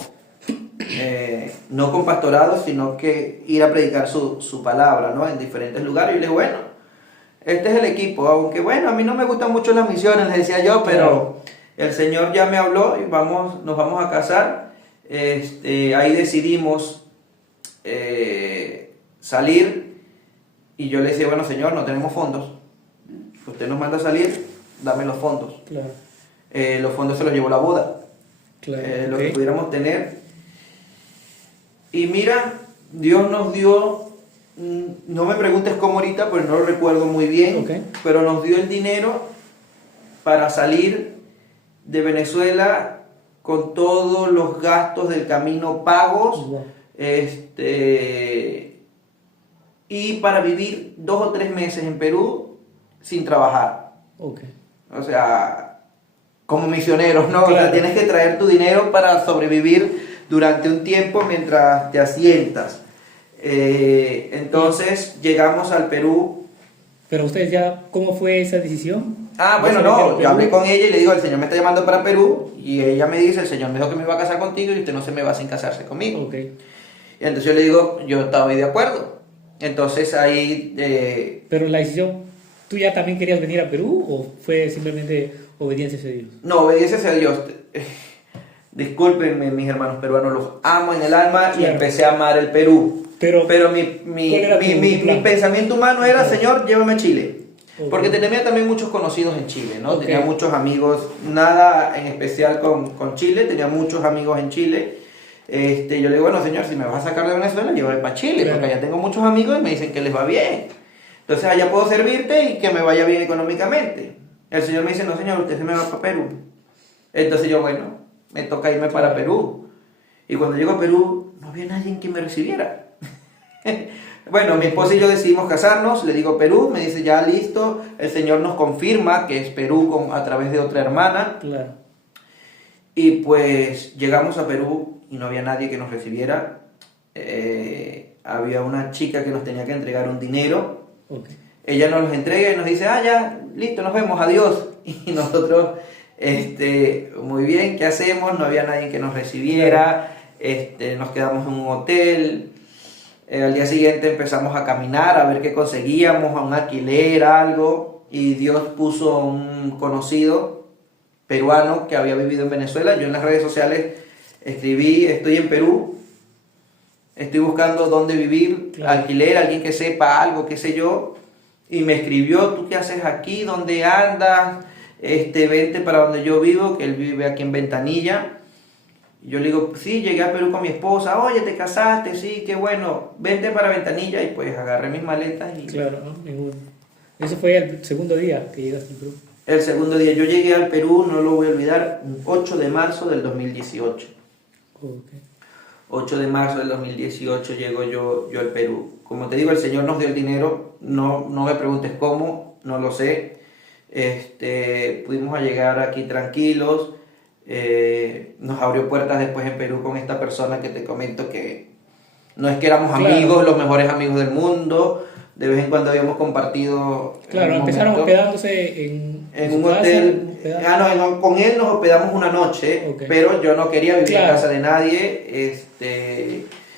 con pastorado, sino que ir a predicar su palabra, ¿no? En diferentes lugares. Y le digo, bueno, este es el equipo. Aunque bueno, a mí no me gustan mucho las misiones, les decía yo, pero el Señor ya me habló y nos vamos a casar. Ahí decidimos salir, y yo le decía: bueno, Señor, no tenemos fondos. Usted nos manda a salir, dame los fondos. Claro. Los fondos se los llevó la boda. Claro. Lo que pudiéramos tener. Y mira, Dios nos dio, no me preguntes cómo ahorita, porque no lo recuerdo muy bien, pero nos dio el dinero para salir de Venezuela con todos los gastos del camino pagos. Wow. Y para vivir 2 o 3 meses en Perú sin trabajar. Okay. O sea, como misioneros, ¿no? Claro. O sea, tienes que traer tu dinero para sobrevivir durante un tiempo mientras te asientas. Entonces llegamos al Perú. Pero ustedes ya, ¿cómo fue esa decisión? Ah, ¿Ya bueno, se metieron no, a yo hablé Perú? con ella y le digo, el Señor me está llamando para Perú, y ella me dice, el Señor me dijo que me iba a casar contigo y usted no se me va sin casarse conmigo. Ok. Y entonces yo le digo, yo estaba de acuerdo. Entonces ahí, Pero la decisión, ¿tú ya también querías venir a Perú o fue simplemente obediencia a Dios? no, obediencia a Dios. Discúlpenme, mis hermanos peruanos, los amo en el alma y Claro. empecé a amar el Perú. Pero, Pero ¿cuál era tu plan? pensamiento humano era, Claro. Señor, llévame a Chile. Ok. Porque tenía también muchos conocidos en Chile, ¿no? Ok. Tenía muchos amigos, nada en especial con Chile, tenía muchos amigos en Chile. Yo le digo, bueno, Señor, si me vas a sacar de Venezuela, llévame para Chile, Claro. porque allá tengo muchos amigos y me dicen que les va bien. Entonces allá puedo servirte y que me vaya bien económicamente. El Señor me dice, no, Señor, usted se me va para Perú. Entonces yo, bueno, me toca irme para Perú. Y cuando llego a Perú, no había nadie que me recibiera. Bueno, mi esposa y yo decidimos casarnos, le digo Perú, me dice ya listo, el Señor nos confirma que es Perú a través de otra hermana. Claro. Y pues llegamos a Perú y no había nadie que nos recibiera. Había una chica que nos tenía que entregar un dinero. Ok. Ella nos los entrega y nos dice, ah, ya, listo, nos vemos, adiós. Y nosotros, muy bien, ¿qué hacemos? No había nadie que nos recibiera, nos quedamos en un hotel. Al día siguiente empezamos a caminar, a ver qué conseguíamos, a un alquiler, algo. Y Dios puso un conocido peruano que había vivido en Venezuela. Yo en las redes sociales escribí, estoy en Perú, estoy buscando dónde vivir, Claro. alquiler, alguien que sepa algo, qué sé yo. Y me escribió, ¿tú qué haces aquí? ¿Dónde andas? Vente para donde yo vivo, que él vive aquí en Ventanilla. Y yo le digo, sí, llegué a Perú con mi esposa, oye, te casaste, sí, qué bueno, vente para Ventanilla. Y pues agarré mis maletas y Claro, ¿no? Ese fue el segundo día que llegaste a Perú. el segundo día yo llegué al Perú, no lo voy a olvidar, 8 de marzo del 2018. Ok. 8 de marzo del 2018 llego yo al Perú. Como te digo, el Señor nos dio el dinero, no me preguntes cómo, no lo sé. Pudimos llegar aquí tranquilos, nos abrió puertas después en Perú con esta persona que te comento que no es que éramos Claro. amigos, los mejores amigos del mundo, de vez en cuando habíamos compartido. Claro, un empezaron momento hospedándose en en su un casa, hotel. hospedaje. No, con él nos hospedamos una noche, Ok. pero yo no quería vivir Claro. en casa de nadie.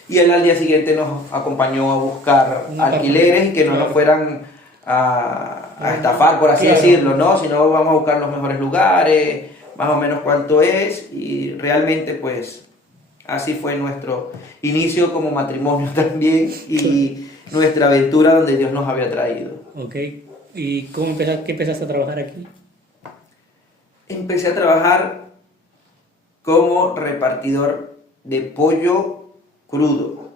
Y él al día siguiente nos acompañó a buscar Un alquileres y que no claro. nos fueran a estafar, por así Claro. decirlo, ¿no? Sino vamos a buscar los mejores lugares, más o menos cuánto es, y realmente pues así fue nuestro inicio como matrimonio también y nuestra aventura donde Dios nos había traído. Ok. ¿Y qué empezaste a trabajar aquí? Empecé a trabajar como repartidor de pollo crudo.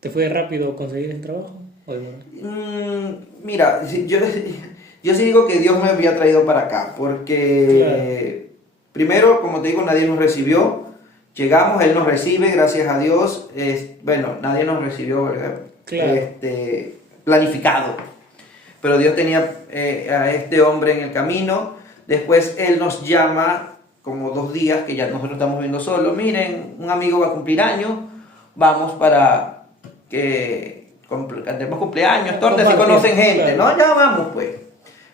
¿Te fue rápido conseguir ese trabajo? ¿O demoró? Mira, yo sí digo que Dios me había traído para acá, porque primero, como te digo, nadie nos recibió. Llegamos, Él nos recibe, gracias a Dios. Bueno, nadie nos recibió, ¿verdad? Claro. Planificado. Pero Dios tenía a este hombre en el camino. Después Él nos llama como 2 días, que ya nosotros estamos viendo solos. Miren, un amigo va a cumplir años, vamos para que cantemos cumpleaños, tortas, si conocen gente, claro. ¿no? Ya vamos pues.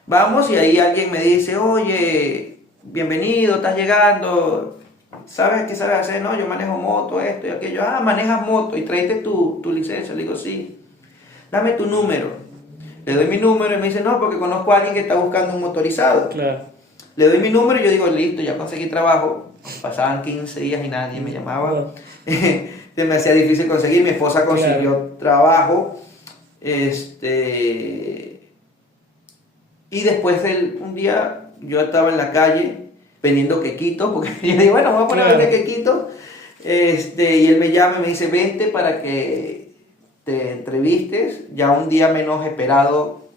Vamos y ahí alguien me dice, oye, bienvenido, estás llegando, ¿sabes qué sabes hacer? No, yo manejo moto, esto y aquello. Ah, manejas moto y traiste tu licencia. Le digo, sí. Dame tu número. Le doy mi número y me dice, no, porque conozco a alguien que está buscando un motorizado. Claro. Le doy mi número y yo digo, listo, ya conseguí trabajo. Pasaban 15 días y nadie me llamaba. Bueno. Se me hacía difícil conseguir. Mi esposa consiguió Claro. trabajo. Y después un día yo estaba en la calle vendiendo quequitos, porque yo digo, bueno, voy a poner a vender quequitos. Y él me llama y me dice, vente para que te entrevistes. Ya un día menos esperado,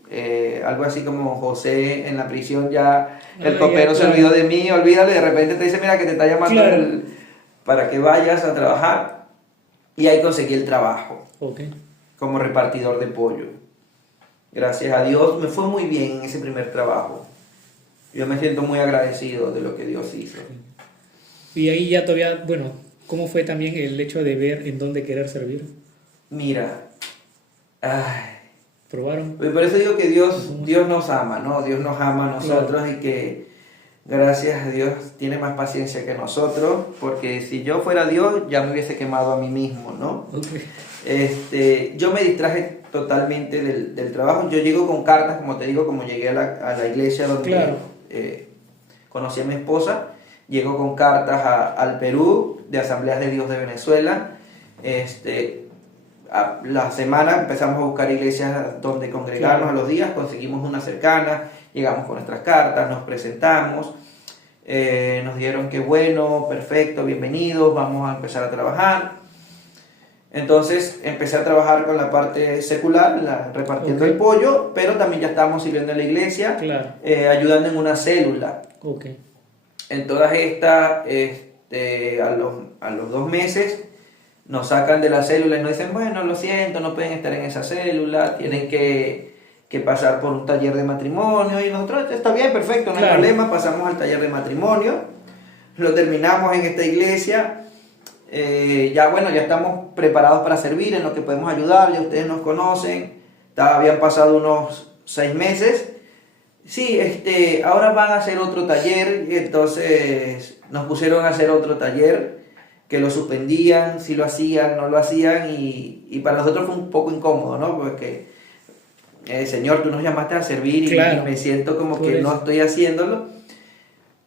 algo así como José en la prisión, ya el copero se olvidó de mí, olvídalo, y de repente te dice, mira que te está llamando para que vayas a trabajar. Y ahí conseguí el trabajo como repartidor de pollo. Gracias a Dios me fue muy bien en ese primer trabajo. Yo me siento muy agradecido de lo que Dios hizo. Y ahí ya todavía, bueno, ¿cómo fue también el hecho de ver en dónde querer servir? Mira, ay, ¿Probaron? pues por eso digo que Dios nos ama, ¿no? Dios nos ama a nosotros y que gracias a Dios tiene más paciencia que nosotros, porque si yo fuera Dios ya me hubiese quemado a mí mismo, ¿no? Yo me distraje totalmente del trabajo. Yo llego con cartas, como te digo, como llegué a la iglesia donde conocí a mi esposa, llego con cartas al Perú, de Asambleas de Dios de Venezuela. A la semana empezamos a buscar iglesias donde congregarnos a los días, conseguimos una cercana, llegamos con nuestras cartas, nos presentamos, nos dijeron que bueno, perfecto, bienvenidos, vamos a empezar a trabajar. Entonces empecé a trabajar con la parte secular, repartiendo el pollo, pero también ya estábamos sirviendo en la iglesia, ayudando en una célula. En todas estas, a los 2 meses, nos sacan de la célula y nos dicen, bueno, lo siento, no pueden estar en esa célula, tienen que pasar por un taller de matrimonio, y nosotros, está bien, perfecto, no hay problema, pasamos al taller de matrimonio, lo terminamos en esta iglesia. Ya bueno, ya estamos preparados para servir, en lo que podemos ayudar, ya ustedes nos conocen, habían pasado unos 6 meses, sí, ahora van a hacer otro taller, y entonces nos pusieron a hacer otro taller, que lo suspendían, si lo hacían, no lo hacían, y para nosotros fue un poco incómodo, ¿no? Porque, Señor, tú nos llamaste a servir y me siento como que no estoy haciéndolo,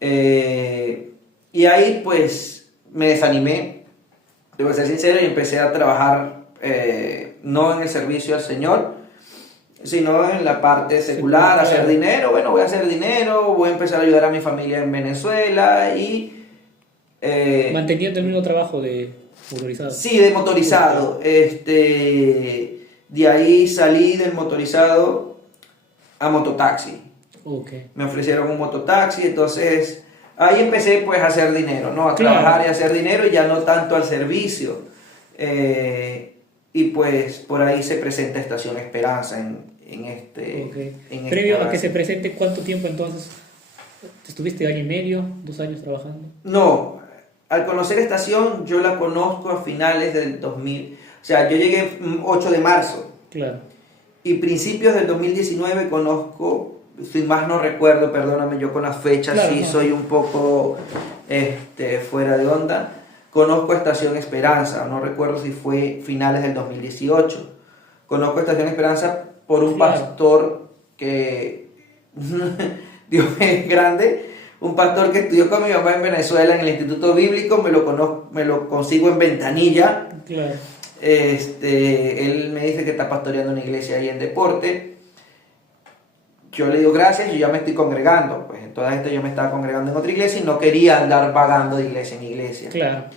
y ahí pues me desanimé. Debo ser sincero, y empecé a trabajar no en el servicio al Señor, sino en la parte secular, hacer dinero. Bueno, voy a hacer dinero, voy a empezar a ayudar a mi familia en Venezuela y... ¿Manteniendo el mismo trabajo de motorizado? Sí, de motorizado. De ahí salí del motorizado a mototaxi. Me ofrecieron un mototaxi, entonces... Ahí empecé pues a hacer dinero, ¿no? A trabajar y a hacer dinero, y ya no tanto al servicio. Y pues por ahí se presenta Estación Esperanza en Previo a que se presente, ¿cuánto tiempo entonces? ¿Estuviste 1 año y medio, 2 años trabajando? No, al conocer Estación yo la conozco a finales del 2000. O sea, yo llegué 8 de marzo. Y principios del 2019 conozco... Si más no recuerdo, perdóname, yo con las fechas soy un poco fuera de onda. Conozco Estación Esperanza, no recuerdo si fue finales del 2018. Conozco Estación Esperanza por un pastor que, Dios es grande, un pastor que estudió con mi papá en Venezuela en el Instituto Bíblico, me lo consigo en Ventanilla. Él me dice que está pastoreando una iglesia ahí en Deporte. Yo le digo gracias, yo ya me estoy congregando. Pues en toda esta yo me estaba congregando en otra iglesia y no quería andar vagando de iglesia en iglesia.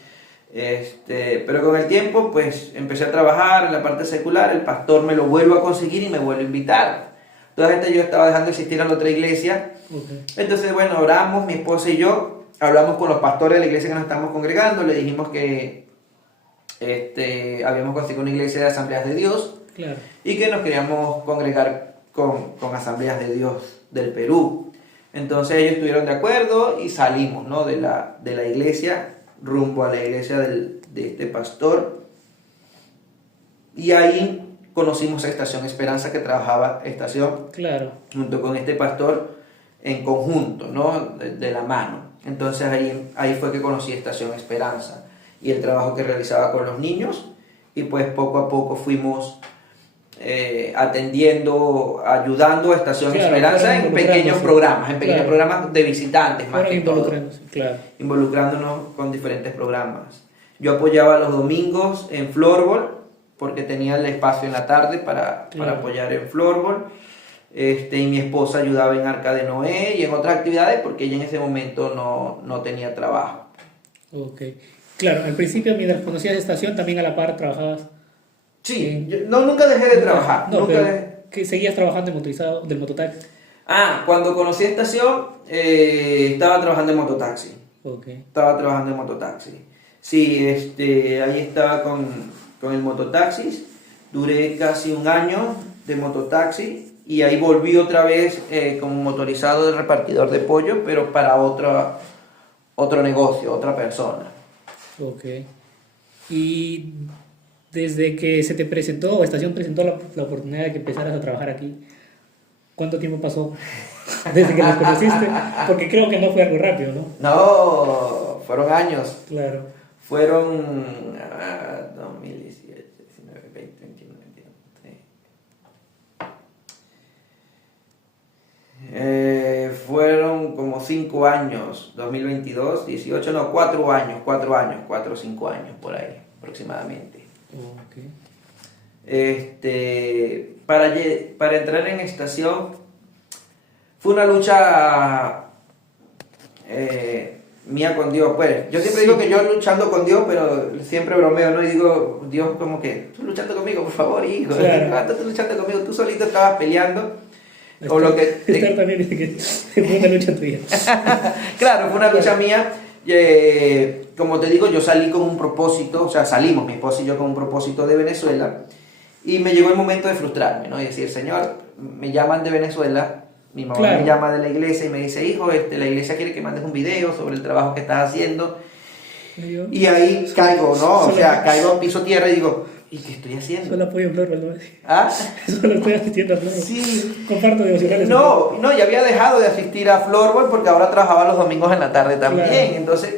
Pero con el tiempo pues empecé a trabajar en la parte secular, el pastor me lo vuelve a conseguir y me vuelve a invitar. Toda esta yo estaba dejando de asistir a la otra iglesia. Entonces bueno, oramos, mi esposa y yo, hablamos con los pastores de la iglesia que nos estamos congregando, le dijimos que habíamos conseguido una iglesia de Asambleas de Dios y que nos queríamos congregar con Asambleas de Dios del Perú. Entonces ellos estuvieron de acuerdo y salimos, ¿no? de la iglesia rumbo a la iglesia de este pastor, y ahí conocimos a Estación Esperanza, que trabajaba Estación junto con este pastor en conjunto, ¿no? de la mano. Entonces ahí fue que conocí Estación Esperanza y el trabajo que realizaba con los niños, y pues poco a poco fuimos atendiendo, ayudando a Estación Esperanza en pequeños programas de visitantes, más que todo, involucrándonos con diferentes programas. Yo apoyaba los domingos en Floorball, porque tenía el espacio en la tarde para apoyar en Floorball, y mi esposa ayudaba en Arca de Noé y en otras actividades, porque ella en ese momento no tenía trabajo. Claro, al principio mientras conocías Estación también a la par trabajabas. Sí, nunca dejé de trabajar. ¿Que seguías trabajando en motorizado, del mototaxi? Cuando conocí Estación, estaba trabajando en mototaxi. Estaba trabajando en mototaxi. Sí, ahí estaba con el mototaxi. Duré casi 1 año de mototaxi. y ahí volví otra vez como motorizado de repartidor de pollo, pero para otro negocio, otra persona. Ok. Y desde que se te presentó, o Estación presentó la oportunidad de que empezaras a trabajar aquí, ¿cuánto tiempo pasó desde que los conociste? Porque creo que no fue algo rápido, ¿no? No, fueron años. Claro. Fueron 2018, 19, 20, 21, 22. Fueron como 5 años, 2022, 18, no, 4 años, 4 o 5 años por ahí aproximadamente. Ok. Para entrar en estación fue una lucha mía con Dios. Pues yo siempre digo que yo luchando con Dios, pero siempre bromeo, ¿no? Y digo, Dios, como que tú luchando conmigo, por favor, hijo. Claro. Tú luchando conmigo, tú solito estabas peleando. O lo que Esther también dice que fue una lucha tuya. Claro, fue una lucha mía. Como te digo, yo salí con un propósito, o sea, salimos mi esposa y yo con un propósito de Venezuela, y me llegó el momento de frustrarme, ¿no? Y decir, Señor, me llaman de Venezuela, mi mamá Claro. me llama de la iglesia y me dice, hijo, la iglesia quiere que mandes un video sobre el trabajo que estás haciendo. Y ahí caigo, ¿no? O sea, caigo a piso tierra y digo, ¿y qué estoy haciendo? Solo apoyo en Flor, ¿no? ¿Ah? Solo estoy asistiendo a Flor. Sí. Comparto devocionales. No, ya había dejado de asistir a Floorball porque ahora trabajaba los domingos en la tarde también. Claro. Entonces,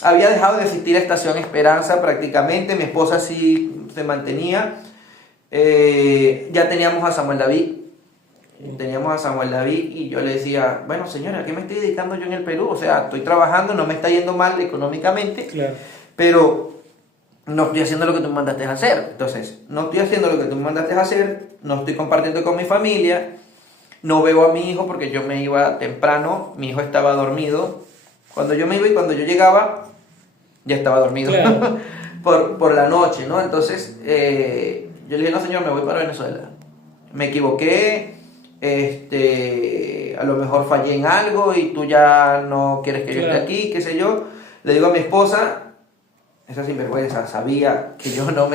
había dejado de asistir a Estación Esperanza prácticamente. Mi esposa sí se mantenía. Ya teníamos a Samuel David. Y yo le decía, bueno, señora, ¿a qué me estoy dedicando yo en el Perú? O sea, estoy trabajando, no me está yendo mal económicamente, Claro. pero no estoy haciendo lo que tú me mandaste a hacer. Entonces, no estoy haciendo lo que tú me mandaste a hacer, no estoy compartiendo con mi familia, no veo a mi hijo porque yo me iba temprano, mi hijo estaba dormido. Cuando yo me iba y cuando yo llegaba, ya estaba dormido. Claro. por la noche, ¿no? Entonces, yo le dije, no, señor, me voy para Venezuela. Me equivoqué, a lo mejor fallé en algo y tú ya no quieres que yo esté Claro. aquí, qué sé yo. Le digo a mi esposa, esa sinvergüenza, sabía que yo no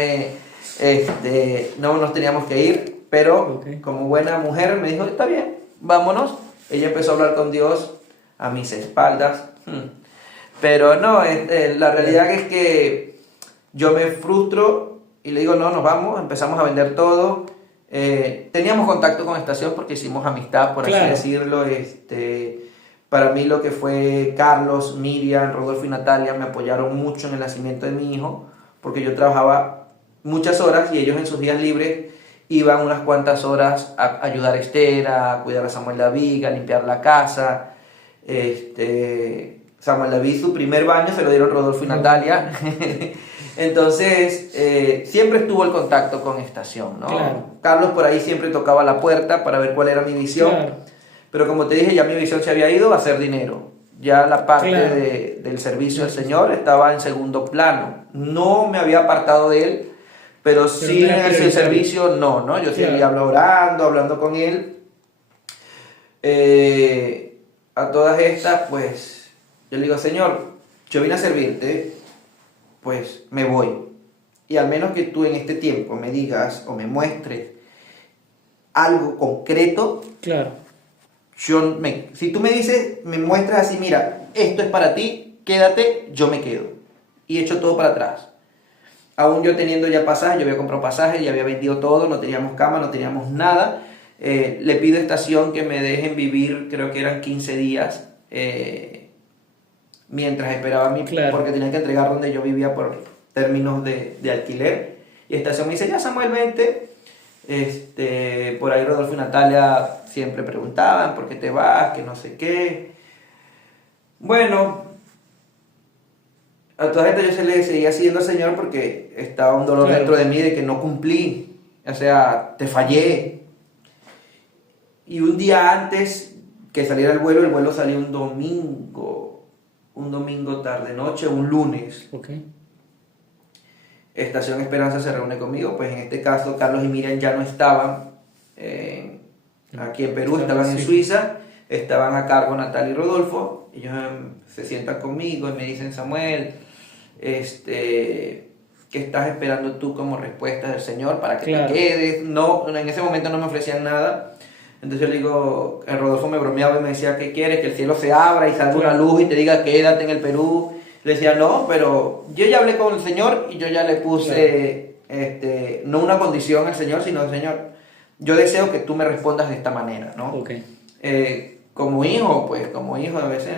nos teníamos que ir, pero Ok. como buena mujer me dijo, está bien, vámonos. Ella empezó a hablar con Dios a mis espaldas. Pero no, la realidad es que yo me frustro y le digo, no, nos vamos, empezamos a vender todo. Teníamos contacto con Estación porque hicimos amistad, por así Claro. decirlo. Para mí lo que fue Carlos, Miriam, Rodolfo y Natalia me apoyaron mucho en el nacimiento de mi hijo, porque yo trabajaba muchas horas y ellos en sus días libres iban unas cuantas horas a ayudar a Esther, a cuidar a Samuel David, a limpiar la casa. Samuel David, su primer baño se lo dieron Rodolfo y Natalia. Entonces, siempre estuvo el contacto con Estación, ¿no? Claro. Carlos por ahí siempre tocaba la puerta para ver cuál era mi visión. Claro. Pero como te dije, ya mi visión se había ido a hacer dinero. Ya la parte Claro. del servicio al Señor estaba en segundo plano. No me había apartado de Él, pero sí no era en el prioritario. servicio no. Yo Claro. seguía hablando con Él. A todas estas, pues, yo le digo, Señor, yo vine a servirte, pues me voy. Y al menos que tú en este tiempo me digas o me muestres algo concreto, Claro. si tú me dices, me muestras así, mira, esto es para ti, quédate, yo me quedo. Y echo todo para atrás. Aún yo teniendo ya pasajes, yo había comprado pasajes, ya había vendido todo, no teníamos cama, no teníamos nada. Le pido a Estación que me dejen vivir, creo que eran 15 días, mientras esperaba mi... Claro. Porque tenía que entregar donde yo vivía por términos de alquiler. Y Estación me dice, ya Samuel, vente. Por ahí Rodolfo y Natalia siempre preguntaban por qué te vas, que no sé qué. Bueno, a toda gente yo se le seguía siguiendo al Señor porque estaba un dolor Claro. dentro de mí de que no cumplí, o sea, te fallé. Y un día antes que saliera el vuelo salió un domingo tarde noche, un lunes. Ok. Estación Esperanza se reúne conmigo, pues en este caso Carlos y Miriam ya no estaban aquí en Perú, estaban en Sí. Suiza, estaban a cargo Natalia y Rodolfo. Ellos se sientan conmigo y me dicen, Samuel, ¿qué estás esperando tú como respuesta del Señor para que Claro. te quedes? No, en ese momento no me ofrecían nada. Entonces yo le digo, el Rodolfo me bromeaba y me decía, ¿qué quieres? Que el cielo se abra y salga una luz y te diga, quédate en el Perú. Le decía, no, pero yo ya hablé con el Señor y yo ya le puse, no una condición al Señor, sino, Señor, yo deseo que tú me respondas de esta manera, ¿no? Okay. Como hijo, pues, como hijo, a veces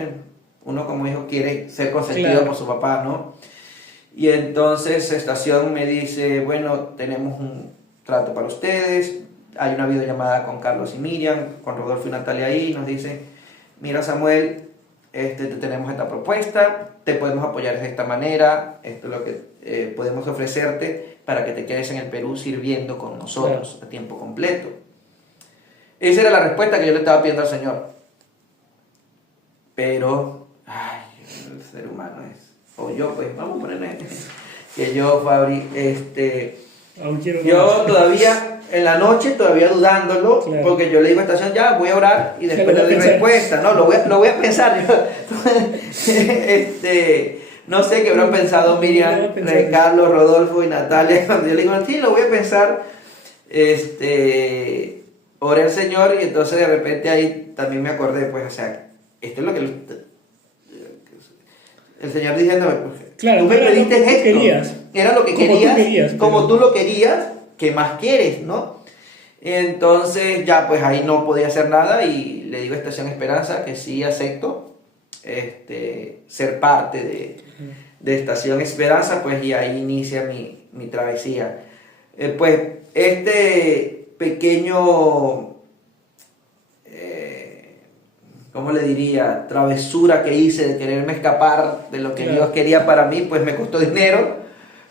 uno como hijo quiere ser consentido por su papá, ¿no? Y entonces Estación me dice, bueno, tenemos un trato para ustedes, hay una videollamada con Carlos y Miriam, con Rodolfo y Natalia ahí, nos dice, mira Samuel, tenemos esta propuesta, te podemos apoyar de esta manera, esto es lo que podemos ofrecerte para que te quedes en el Perú sirviendo con nosotros a tiempo completo. Esa era la respuesta que yo le estaba pidiendo al Señor. Pero, ay, el ser humano es, o yo pues, vamos a ponerle que yo, Fabri, yo todavía, en la noche, todavía dudándolo, porque yo le digo a Estación, ya, voy a orar y después le doy respuesta, no, lo voy a pensar, no sé qué habrán pensado Miriam, Carlos, Rodolfo y Natalia, cuando yo le digo, sí, lo voy a pensar, oré al Señor y entonces de repente ahí también me acordé, pues, o sea, esto es lo que el Señor diciéndome, claro, tú me pediste esto, querías, era lo que querías, como tú lo querías, ¿qué más quieres, no? Entonces ya pues ahí no podía hacer nada y le digo a Estación Esperanza que sí acepto ser parte de Estación Esperanza, pues y ahí inicia mi travesía. Pues este pequeño, ¿cómo le diría? Travesura que hice de quererme escapar de lo que Dios quería para mí, pues me costó dinero,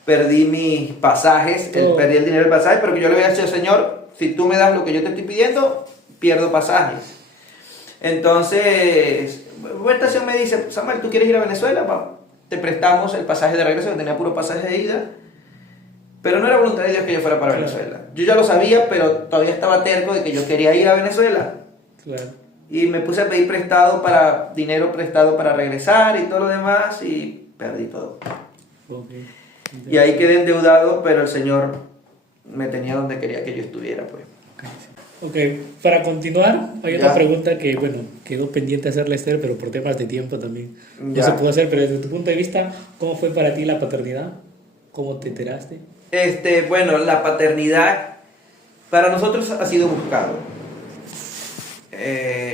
perdí mis pasajes, perdí el dinero del pasaje, pero que yo le había dicho, Señor, si tú me das lo que yo te estoy pidiendo, pierdo pasajes. Entonces, una estación me dice, Samuel, ¿tú quieres ir a Venezuela? Vamos, te prestamos el pasaje de regreso, que tenía puro pasaje de ida. Pero no era voluntad de Dios que yo fuera para Venezuela. Yo ya lo sabía, pero todavía estaba terco de que yo quería ir a Venezuela. Claro. Y me puse a pedir dinero prestado para regresar y todo lo demás y perdí todo. Okay. Y ahí quedé endeudado, pero el Señor me tenía donde quería que yo estuviera, pues. Ok, para continuar, hay otra pregunta que, bueno, quedó pendiente hacerle a Esther, pero por temas de tiempo también no se pudo hacer, pero desde tu punto de vista, ¿cómo fue para ti la paternidad? ¿Cómo te enteraste? Bueno, la paternidad para nosotros ha sido buscado.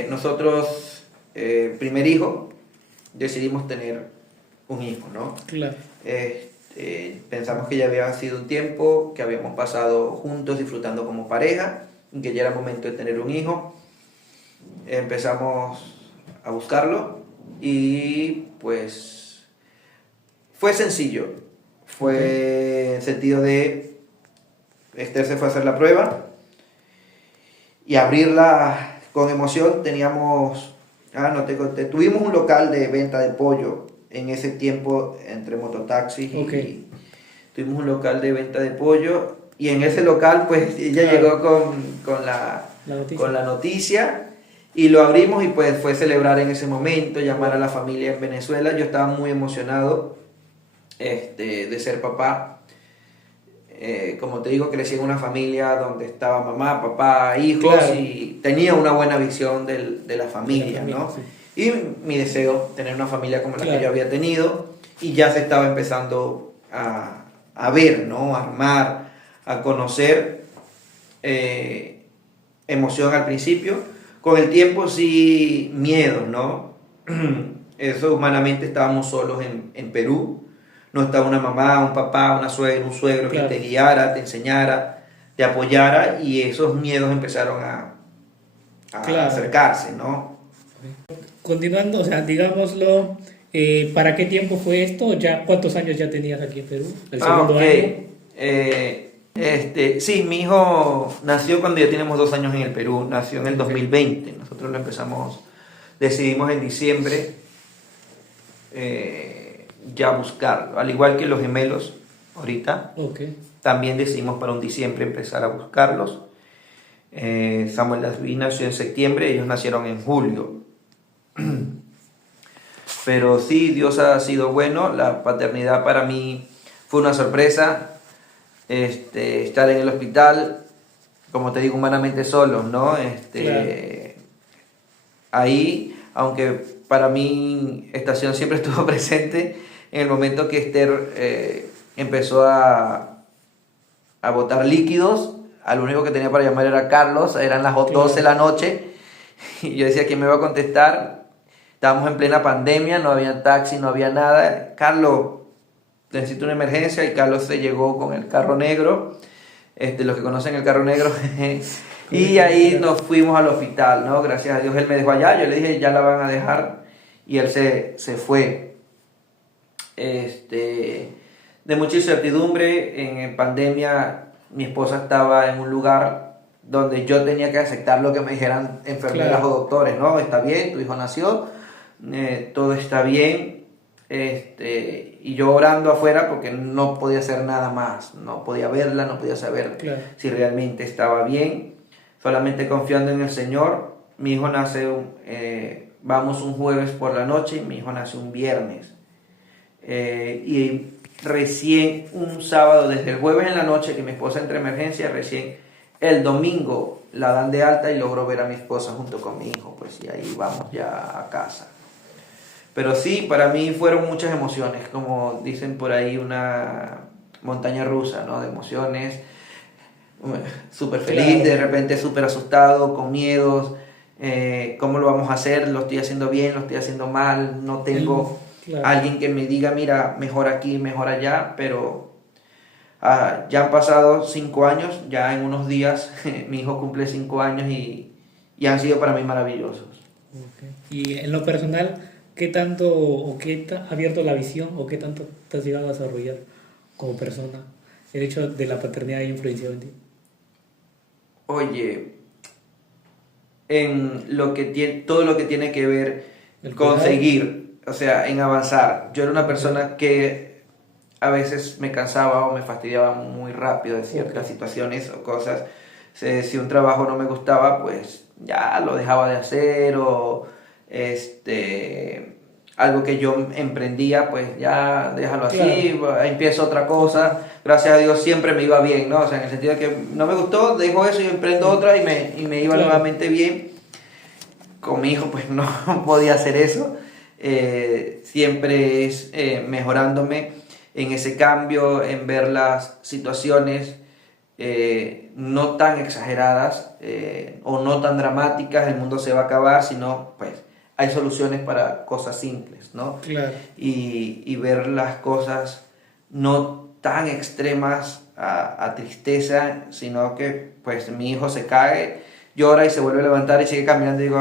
Nosotros, primer hijo, decidimos tener un hijo, ¿no? Claro. Pensamos que ya había sido un tiempo, que habíamos pasado juntos disfrutando como pareja, y que ya era momento de tener un hijo. Empezamos a buscarlo y pues fue sencillo. Fue en el sentido de Esther se fue a hacer la prueba y abrirla con emoción. Teníamos, no te conté, tuvimos un local de venta de pollo en ese tiempo entre mototaxis y tuvimos un local de venta de pollo y en ese local pues ella llegó con la noticia y lo abrimos y pues fue celebrar en ese momento, llamar a la familia en Venezuela. Yo estaba muy emocionado de ser papá. Como te digo, crecí en una familia donde estaba mamá, papá, hijos y tenía una buena visión de la familia, ¿no? Sí. Y mi deseo, tener una familia como la que yo había tenido y ya se estaba empezando a ver, ¿no? A armar, a conocer, emoción al principio, con el tiempo sí miedo, ¿no? Eso humanamente estábamos solos en Perú. No estaba una mamá, un papá, una suegra, un suegro que te guiara, te enseñara, te apoyara y esos miedos empezaron a acercarse, ¿no? Continuando, o sea, digámoslo, ¿para qué tiempo fue esto? ¿Ya cuántos años ya tenías aquí en Perú? ¿El segundo año? Sí, mi hijo nació cuando ya tenemos 2 años en el Perú, nació en el 2020. Nosotros lo decidimos en diciembre ya buscarlo, al igual que los gemelos ahorita, también decidimos para un diciembre empezar a buscarlos. Samuel David nació en septiembre, ellos nacieron en julio. Pero sí, Dios ha sido bueno, la paternidad para mí fue una sorpresa. Estar en el hospital, como te digo, humanamente solos, ¿no? Claro. Ahí, aunque para mí Estación siempre estuvo presente, en el momento que Esther empezó a botar líquidos, al único que tenía para llamar era Carlos, eran las 12 de la noche, y yo decía, ¿quién me va a contestar? Estábamos en plena pandemia, no había taxi, no había nada. Carlos, necesito una emergencia, y Carlos se llegó con el carro negro, los que conocen el carro negro, y ahí nos fuimos al hospital, ¿no? Gracias a Dios él me dejó allá, yo le dije, ya la van a dejar, y él se fue. De mucha incertidumbre, en pandemia mi esposa estaba en un lugar donde yo tenía que aceptar lo que me dijeran enfermeras Claro. o doctores, ¿no? Está bien, tu hijo nació, todo está bien, y yo orando afuera porque no podía hacer nada más, no podía verla, no podía saber Claro. si realmente estaba bien, solamente confiando en el Señor. Mi hijo nace, vamos un jueves por la noche, y mi hijo nace un viernes. Y recién un sábado, desde el jueves en la noche que mi esposa entra en emergencia, recién el domingo la dan de alta y logro ver a mi esposa junto con mi hijo, pues, y ahí vamos ya a casa. Pero sí, para mí fueron muchas emociones, como dicen por ahí, una montaña rusa, ¿no? De emociones, súper feliz, Claro. de repente súper asustado, con miedos, ¿cómo lo vamos a hacer? ¿Lo estoy haciendo bien? ¿Lo estoy haciendo mal? No tengo Claro. alguien que me diga, mira, mejor aquí, mejor allá, pero ya han pasado 5 años, ya en unos días mi hijo cumple 5 años, y han sido para mí maravillosos. Ok. Y en lo personal, ¿qué tanto o qué ha abierto la visión o qué tanto te has llegado a desarrollar como persona? El hecho de la paternidad ha influenciado en ti. Oye, en lo que todo lo que tiene que ver El con cuidado. seguir, o sea, en avanzar. Yo era una persona que a veces me cansaba o me fastidiaba muy rápido de ciertas situaciones o cosas. Si un trabajo no me gustaba, pues ya lo dejaba de hacer, o algo que yo emprendía, pues ya déjalo así, empiezo otra cosa. Gracias a Dios siempre me iba bien, ¿no? O sea, en el sentido de que no me gustó, dejo eso y emprendo otra, y me iba nuevamente bien. Con mi hijo pues no podía hacer eso. Siempre es mejorándome en ese cambio, en ver las situaciones no tan exageradas, o no tan dramáticas, el mundo se va a acabar, sino pues hay soluciones para cosas simples, ¿no? Claro. Y ver las cosas no tan extremas a tristeza, sino que pues mi hijo se cae, llora y se vuelve a levantar y sigue caminando, y digo,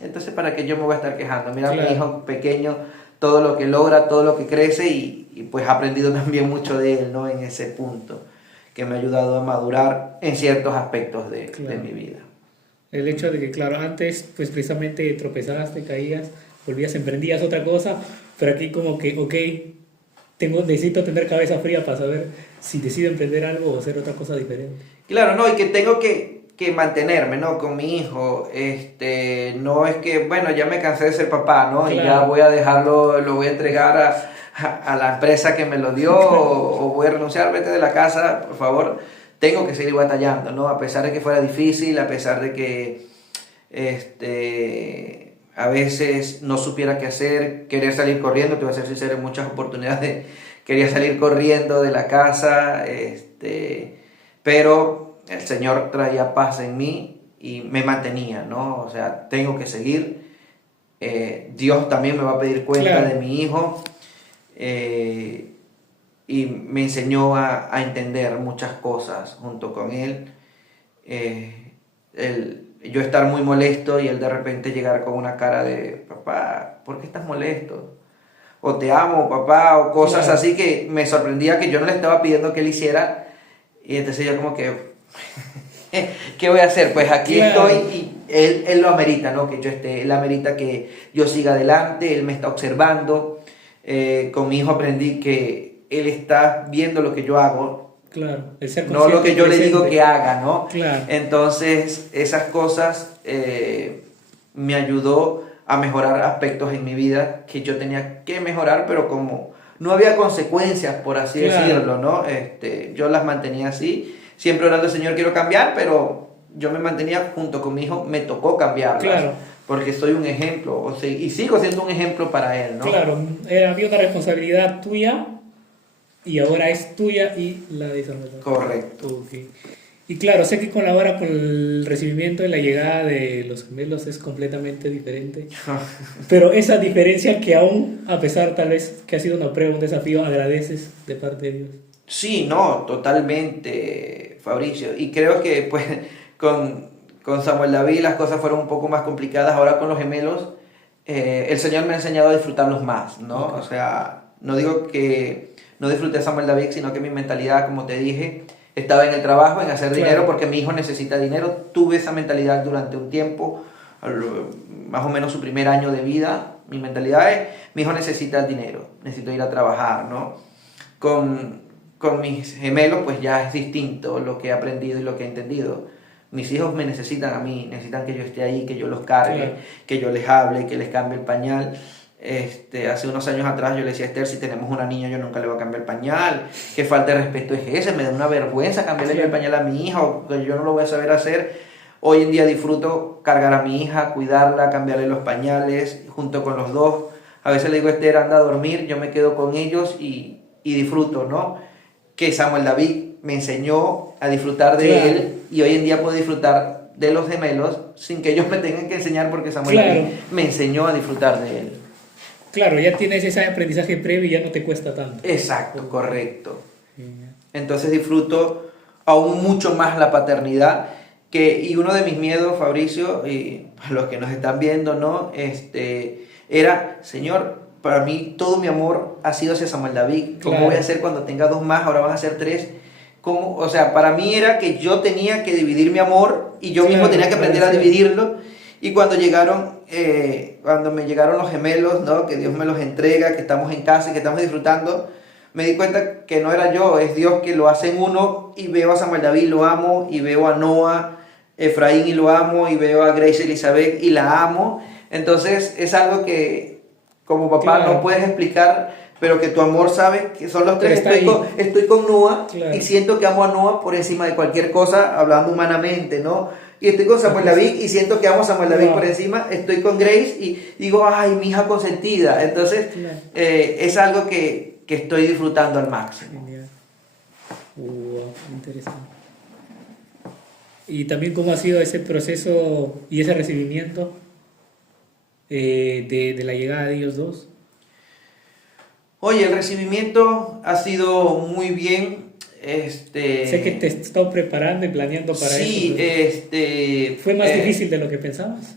entonces ¿para qué yo me voy a estar quejando? Mira, mi hijo pequeño, todo lo que logra, todo lo que crece, y pues he aprendido también mucho de él, ¿no? En ese punto, que me ha ayudado a madurar en ciertos aspectos de mi vida. El hecho de que, claro, antes, pues precisamente tropezabas, te caías, volvías, emprendías otra cosa, pero aquí como que, ok, necesito tener cabeza fría para saber si decido emprender algo o hacer otra cosa diferente. Claro, no, y que tengo que mantenerme, ¿no? Con mi hijo, no es que, bueno, ya me cansé de ser papá, ¿no? Claro. Y ya voy a dejarlo, lo voy a entregar a la empresa que me lo dio, o voy a renunciar, vete de la casa, por favor. Tengo que seguir batallando, ¿no? A pesar de que fuera difícil, a pesar de que a veces no supiera qué hacer, querer salir corriendo, te voy a ser sincero, en muchas oportunidades quería salir corriendo de la casa, pero el Señor traía paz en mí y me mantenía, ¿no? O sea, tengo que seguir. Dios también me va a pedir cuenta de mi hijo, y me enseñó a entender muchas cosas junto con él. Yo estar muy molesto y él de repente llegar con una cara de, papá, ¿por qué estás molesto? O te amo, papá, o cosas así, que me sorprendía que yo no le estaba pidiendo que él hiciera. Y entonces yo como que, ¿qué voy a hacer? Pues aquí estoy, y él lo amerita, ¿no? Que yo esté, él amerita que yo siga adelante, él me está observando. Con mi hijo aprendí que él está viendo lo que yo hago, no lo que yo le digo que haga, ¿no? Entonces esas cosas me ayudó a mejorar aspectos en mi vida que yo tenía que mejorar, pero como no había consecuencias, por así decirlo, ¿no? Yo las mantenía así. siempre orando al Señor, quiero cambiar, pero yo me mantenía junto con mi hijo, me tocó cambiarlas. Claro. Porque soy un ejemplo, o sea, y sigo siendo un ejemplo para él, ¿no? Claro, había una responsabilidad tuya y ahora es tuya y la de esa persona. Correcto. Okay. Y claro, sé que colabora con el recibimiento y la llegada de los gemelos es completamente diferente. Pero esa diferencia que aún, a pesar tal vez que ha sido una prueba, un desafío, agradeces de parte de Dios. Sí, no, totalmente, Fabricio. Y creo que pues con Samuel David las cosas fueron un poco más complicadas. Ahora con los gemelos, el Señor me ha enseñado a disfrutarlos más, ¿no? Okay. O sea, no digo que no disfruté a Samuel David, sino que mi mentalidad, como te dije, estaba en el trabajo, en hacer dinero, porque mi hijo necesita dinero. Tuve esa mentalidad durante un tiempo, más o menos su primer año de vida. Mi mentalidad es, mi hijo necesita dinero, necesito ir a trabajar, ¿no? Con mis gemelos, pues ya es distinto lo que he aprendido y lo que he entendido. Mis hijos me necesitan a mí, necesitan que yo esté ahí, que yo los cargue, Claro. que yo les hable, que les cambie el pañal. Hace unos años atrás yo le decía a Esther, si tenemos una niña yo nunca le voy a cambiar el pañal. Qué falta de respeto es ese, me da una vergüenza cambiarle yo el pañal a mi hija, o que yo no lo voy a saber hacer. Hoy en día disfruto cargar a mi hija, cuidarla, cambiarle los pañales, junto con los dos. A veces le digo a Esther, anda a dormir, yo me quedo con ellos y disfruto, ¿no? Que Samuel David me enseñó a disfrutar de él, y hoy en día puedo disfrutar de los gemelos sin que ellos me tengan que enseñar, porque Samuel David me enseñó a disfrutar de él. Claro, ya tienes ese aprendizaje previo y ya no te cuesta tanto. Exacto, correcto. Entonces disfruto aún mucho más la paternidad, y uno de mis miedos, Fabricio, y para los que nos están viendo, ¿no? Era, Señor, para mí todo mi amor ha sido hacia Samuel David. ¿Cómo voy a hacer cuando tenga 2 más? Ahora van a ser 3. ¿Cómo? O sea, para mí era que yo tenía que dividir mi amor y yo mismo tenía que aprender a dividirlo. Y cuando me llegaron los gemelos, ¿no? Que Dios me los entrega, que estamos en casa y que estamos disfrutando, me di cuenta que no era yo, es Dios que lo hace en uno. Y veo a Samuel David, lo amo, y veo a Noah, Efraín, y lo amo, y veo a Grace Elizabeth y la amo. Entonces es algo que como papá no puedes explicar, pero que tu amor sabe que son los 3. Estoy con Noah, y siento que amo a Noah por encima de cualquier cosa, hablando humanamente, ¿no? Y estoy con Samuel David y siento que amo a Samuel David por encima. Estoy con Grace y digo, ay, mi hija consentida. Entonces es algo que estoy disfrutando al máximo. Genial. Interesante. Y también cómo ha sido ese proceso y ese recibimiento de la llegada de ellos dos. Oye, el recibimiento ha sido muy bien. Sé que te has estado preparando y planeando para eso. Sí, ¿Fue más difícil de lo que pensabas?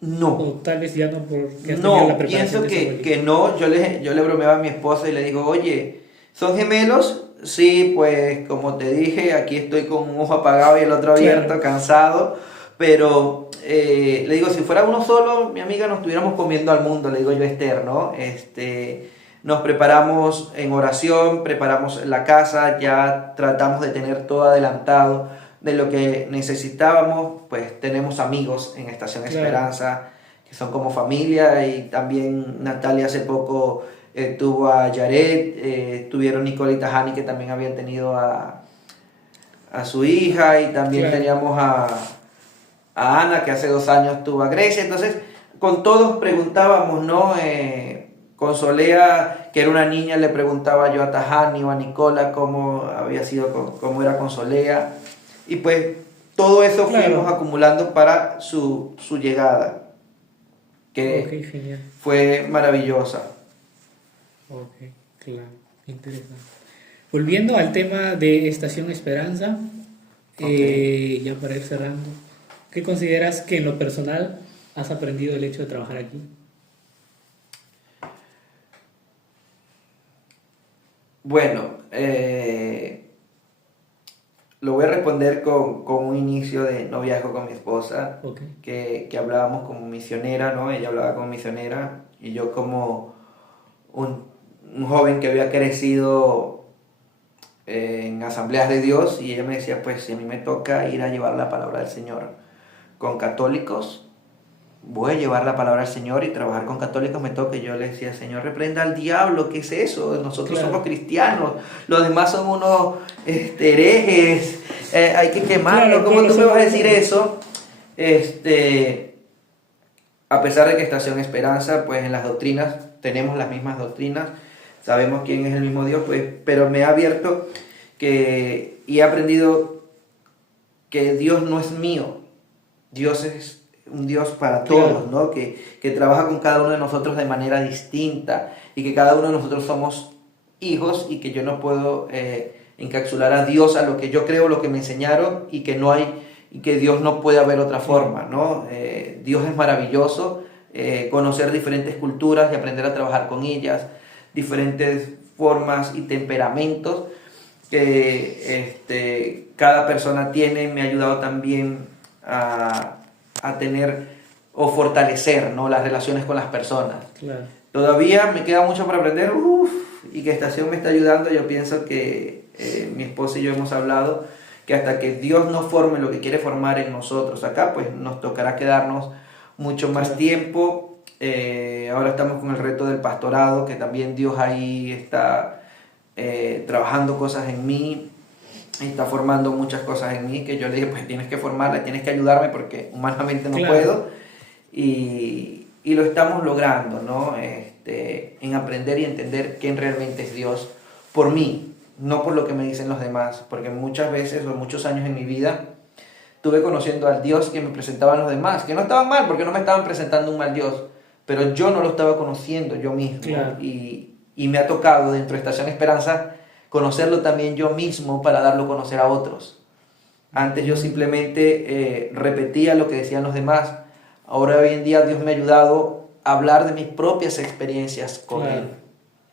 No. O tal vez ya no, porque has tenido No, la preparación. pienso que no. Yo le bromeaba a mi esposa y le digo, oye, ¿son gemelos? Sí, pues como te dije, aquí estoy con un ojo apagado y el otro abierto, cansado. Pero le digo, si fuera uno solo, mi amiga, nos estuviéramos comiendo al mundo, le digo yo a Esther, ¿no? Nos preparamos en oración, preparamos la casa, ya tratamos de tener todo adelantado de lo que necesitábamos. Pues tenemos amigos en Estación Esperanza, que son como familia, y también Natalia hace poco tuvo a Yaret, tuvieron Nicole y Tahani, que también habían tenido a su hija, y también teníamos a Ana, que hace 2 años tuvo a Grecia. Entonces con todos preguntábamos, ¿no? Con Solea, que era una niña, le preguntaba yo a Tahani o a Nicola cómo había sido, cómo era con Solea, y pues todo eso fuimos acumulando para su llegada, que fue maravillosa. Ok, claro, interesante. Volviendo al tema de Estación Esperanza, ya para ir cerrando, ¿qué consideras que en lo personal has aprendido el hecho de trabajar aquí? Bueno, lo voy a responder con un inicio de noviazgo con mi esposa, que hablábamos como misionera, ¿no? Ella hablaba como misionera y yo como un joven que había crecido en asambleas de Dios, y ella me decía, pues si a mí me toca ir a llevar la palabra del Señor con católicos, voy a llevar la palabra al Señor y trabajar con católicos me toca. Yo le decía, Señor, reprenda al diablo, ¿qué es eso? Nosotros somos cristianos, los demás son unos herejes, hay que quemarlo. ¿Cómo tú me vas a decir eso? A pesar de que Estación Esperanza, pues en las doctrinas, tenemos las mismas doctrinas, sabemos quién es el mismo Dios, pues, pero me ha abierto y he aprendido que Dios no es mío, Dios es un Dios para todos, ¿no? Que trabaja con cada uno de nosotros de manera distinta y que cada uno de nosotros somos hijos y que yo no puedo encapsular a Dios a lo que yo creo, lo que me enseñaron y que no hay y que Dios no puede haber otra forma, ¿no? Dios es maravilloso, conocer diferentes culturas y aprender a trabajar con ellas, diferentes formas y temperamentos que cada persona tiene, me ha ayudado también a tener o fortalecer, ¿no?, las relaciones con las personas. Claro. Todavía me queda mucho por aprender, y que Estación me está ayudando. Yo pienso que mi esposa y yo hemos hablado que hasta que Dios no forme lo que quiere formar en nosotros acá, pues nos tocará quedarnos mucho más tiempo. Ahora estamos con el reto del pastorado, que también Dios ahí está trabajando cosas en mí, está formando muchas cosas en mí, que yo le dije, pues tienes que formarla, tienes que ayudarme porque humanamente no puedo, y lo estamos logrando, ¿no? En aprender y entender quién realmente es Dios por mí, no por lo que me dicen los demás, porque muchas veces o muchos años en mi vida estuve conociendo al Dios que me presentaban los demás, que no estaban mal, porque no me estaban presentando un mal Dios, pero yo no lo estaba conociendo yo mismo, y me ha tocado dentro de Estación Esperanza conocerlo también yo mismo para darlo a conocer a otros. Antes yo simplemente repetía lo que decían los demás. Ahora hoy en día Dios me ha ayudado a hablar de mis propias experiencias con Él.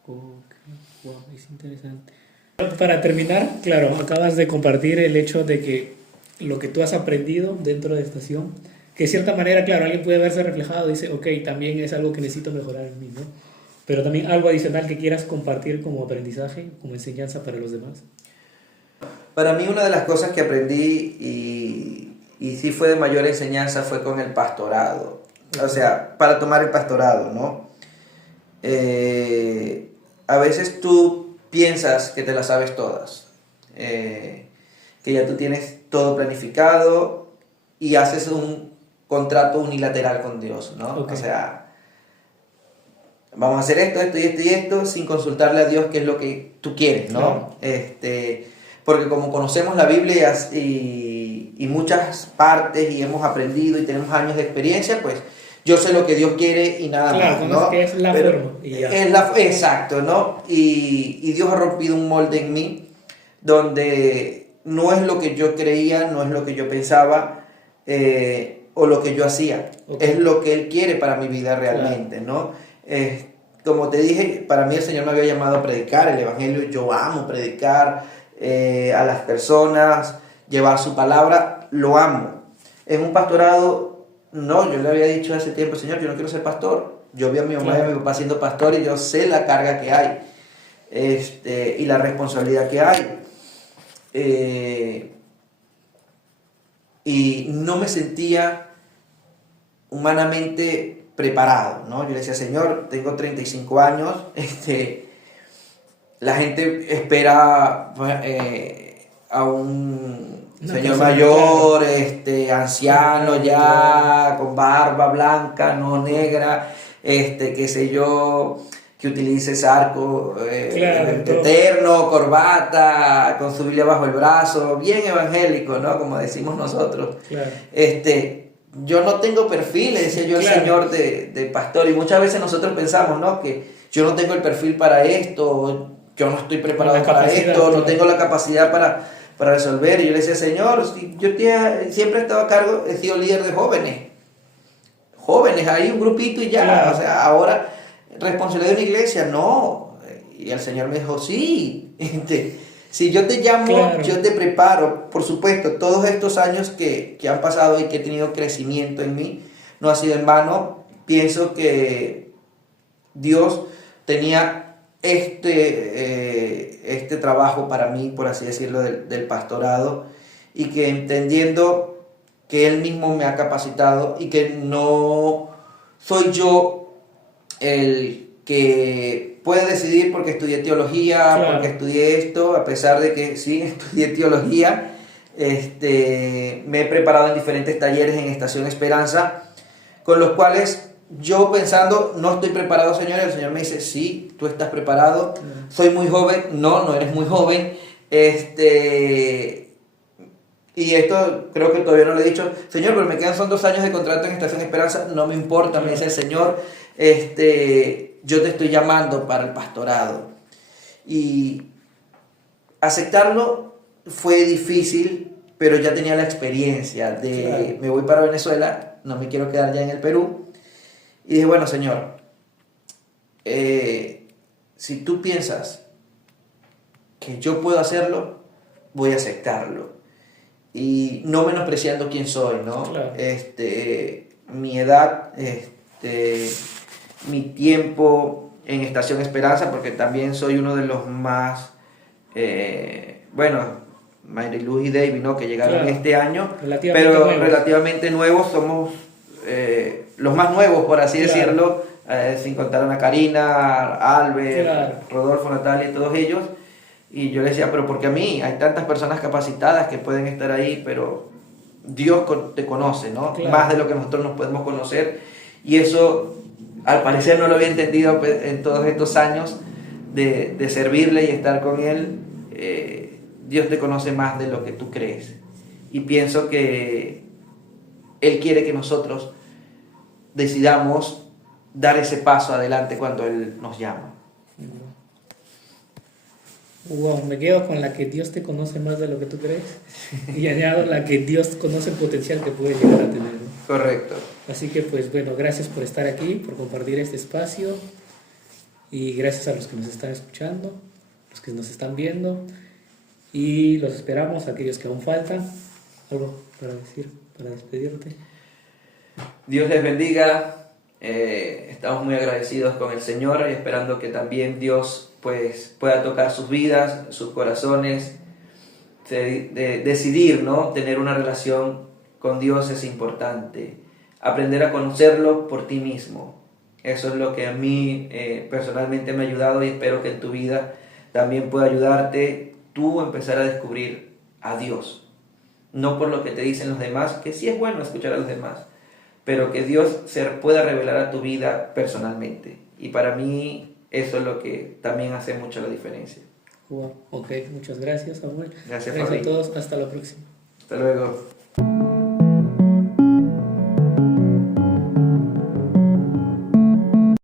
Wow, es interesante. Para terminar, claro, acabas de compartir el hecho de que lo que tú has aprendido dentro de Estación, que de cierta manera, claro, alguien puede verse reflejado y dice, ok, también es algo que necesito mejorar en mí, ¿no? Pero también algo adicional que quieras compartir como aprendizaje, como enseñanza para los demás. Para mí una de las cosas que aprendí y sí fue de mayor enseñanza fue con el pastorado. O sea, para tomar el pastorado, ¿no? A veces tú piensas que te las sabes todas, que ya tú tienes todo planificado y haces un contrato unilateral con Dios, ¿no? O sea, vamos a hacer esto, esto y esto y esto, sin consultarle a Dios qué es lo que tú quieres, ¿no? Porque como conocemos la Biblia y muchas partes y hemos aprendido y tenemos años de experiencia, pues yo sé lo que Dios quiere y nada más, ¿no? Que es la forma. Exacto, ¿no? Y Dios ha rompido un molde en mí donde no es lo que yo creía, no es lo que yo pensaba o lo que yo hacía. Es lo que Él quiere para mi vida realmente, ¿no? Como te dije, para mí el Señor me había llamado a predicar el Evangelio. Yo amo predicar a las personas, llevar su palabra, lo amo. En un pastorado, no, yo le había dicho hace tiempo, Señor, yo no quiero ser pastor. Yo vi a mi mamá y a mi papá siendo pastor y yo sé la carga que hay y la responsabilidad que hay. Y no me sentía humanamente preparado, ¿no? Yo le decía, Señor, tengo 35 años, la gente espera a un señor mayor, anciano ya, con barba blanca, no negra, qué sé yo, que utilice ese arco eterno, corbata, con su Biblia bajo el brazo, bien evangélico, ¿no? Como decimos nosotros. Yo no tengo perfil, le decía yo al Señor de pastor, y muchas veces nosotros pensamos, ¿no?, que yo no tengo el perfil para esto, yo no estoy preparado para esto, no tengo la capacidad para resolver. Y yo le decía, Señor, yo siempre he estado a cargo, he sido líder de jóvenes, ahí un grupito y ya, o sea, ahora responsabilidad de una iglesia, no. Y el Señor me dijo, sí, si yo te llamo, yo te preparo. Por supuesto, todos estos años que han pasado y que he tenido crecimiento en mí, no ha sido en vano. Pienso que Dios tenía este trabajo para mí, por así decirlo, del pastorado, y que entendiendo que Él mismo me ha capacitado y que no soy yo el que puede decidir porque estudié teología, Claro. porque estudié esto, a pesar de que sí estudié teología. Me he preparado en diferentes talleres en Estación Esperanza, con los cuales yo pensando, no estoy preparado, Señor, el Señor me dice, sí, tú estás preparado, soy muy joven, no, no eres muy joven, y esto creo que todavía no le he dicho, Señor, pero me quedan son 2 años de contrato en Estación Esperanza, no me importa, me dice el Señor, yo te estoy llamando para el pastorado. Y aceptarlo fue difícil, pero ya tenía la experiencia de Claro. me voy para Venezuela, no me quiero quedar ya en el Perú. Y dije, bueno, Señor, si tú piensas que yo puedo hacerlo, voy a aceptarlo. Y no menospreciando quién soy, ¿no? Claro. Mi edad, mi tiempo en Estación Esperanza, porque también soy uno de los más, bueno, Mariluz y David, ¿no? Que llegaron Claro. este año, Relativamente pero nuevos. relativamente nuevos, somos los más nuevos, por así Claro. decirlo, sin contar a Ana Karina, Albert, Claro. Rodolfo, Natalia y todos ellos. Y yo le decía, pero porque a mí hay tantas personas capacitadas que pueden estar ahí, pero Dios te conoce, ¿no? Claro. Más de lo que nosotros nos podemos conocer. Y eso, al parecer, no lo había entendido en todos estos años de servirle y estar con Él. Dios te conoce más de lo que tú crees. Y pienso que Él quiere que nosotros decidamos dar ese paso adelante cuando Él nos llama. Wow, me quedo con la que Dios te conoce más de lo que tú crees y añado la que Dios conoce el potencial que puedes llegar a tener, ¿no? Correcto. Así que pues bueno, gracias por estar aquí, por compartir este espacio y gracias a los que nos están escuchando, los que nos están viendo y los esperamos, aquellos que aún faltan. ¿Algo para decir, para despedirte? Dios les bendiga. Estamos muy agradecidos con el Señor y esperando que también Dios pues pueda tocar sus vidas, sus corazones, de decidir, ¿no? Tener una relación con Dios es importante, aprender a conocerlo por ti mismo. Eso es lo que a mí personalmente me ha ayudado y espero que en tu vida también pueda ayudarte tú a empezar a descubrir a Dios, no por lo que te dicen los demás, que sí es bueno escuchar a los demás, pero que Dios se pueda revelar a tu vida personalmente. Y para mí eso es lo que también hace mucho la diferencia. Wow, ok, muchas gracias, Samuel. Gracias, Gracias a Fabi. todos, hasta la próxima. Hasta luego.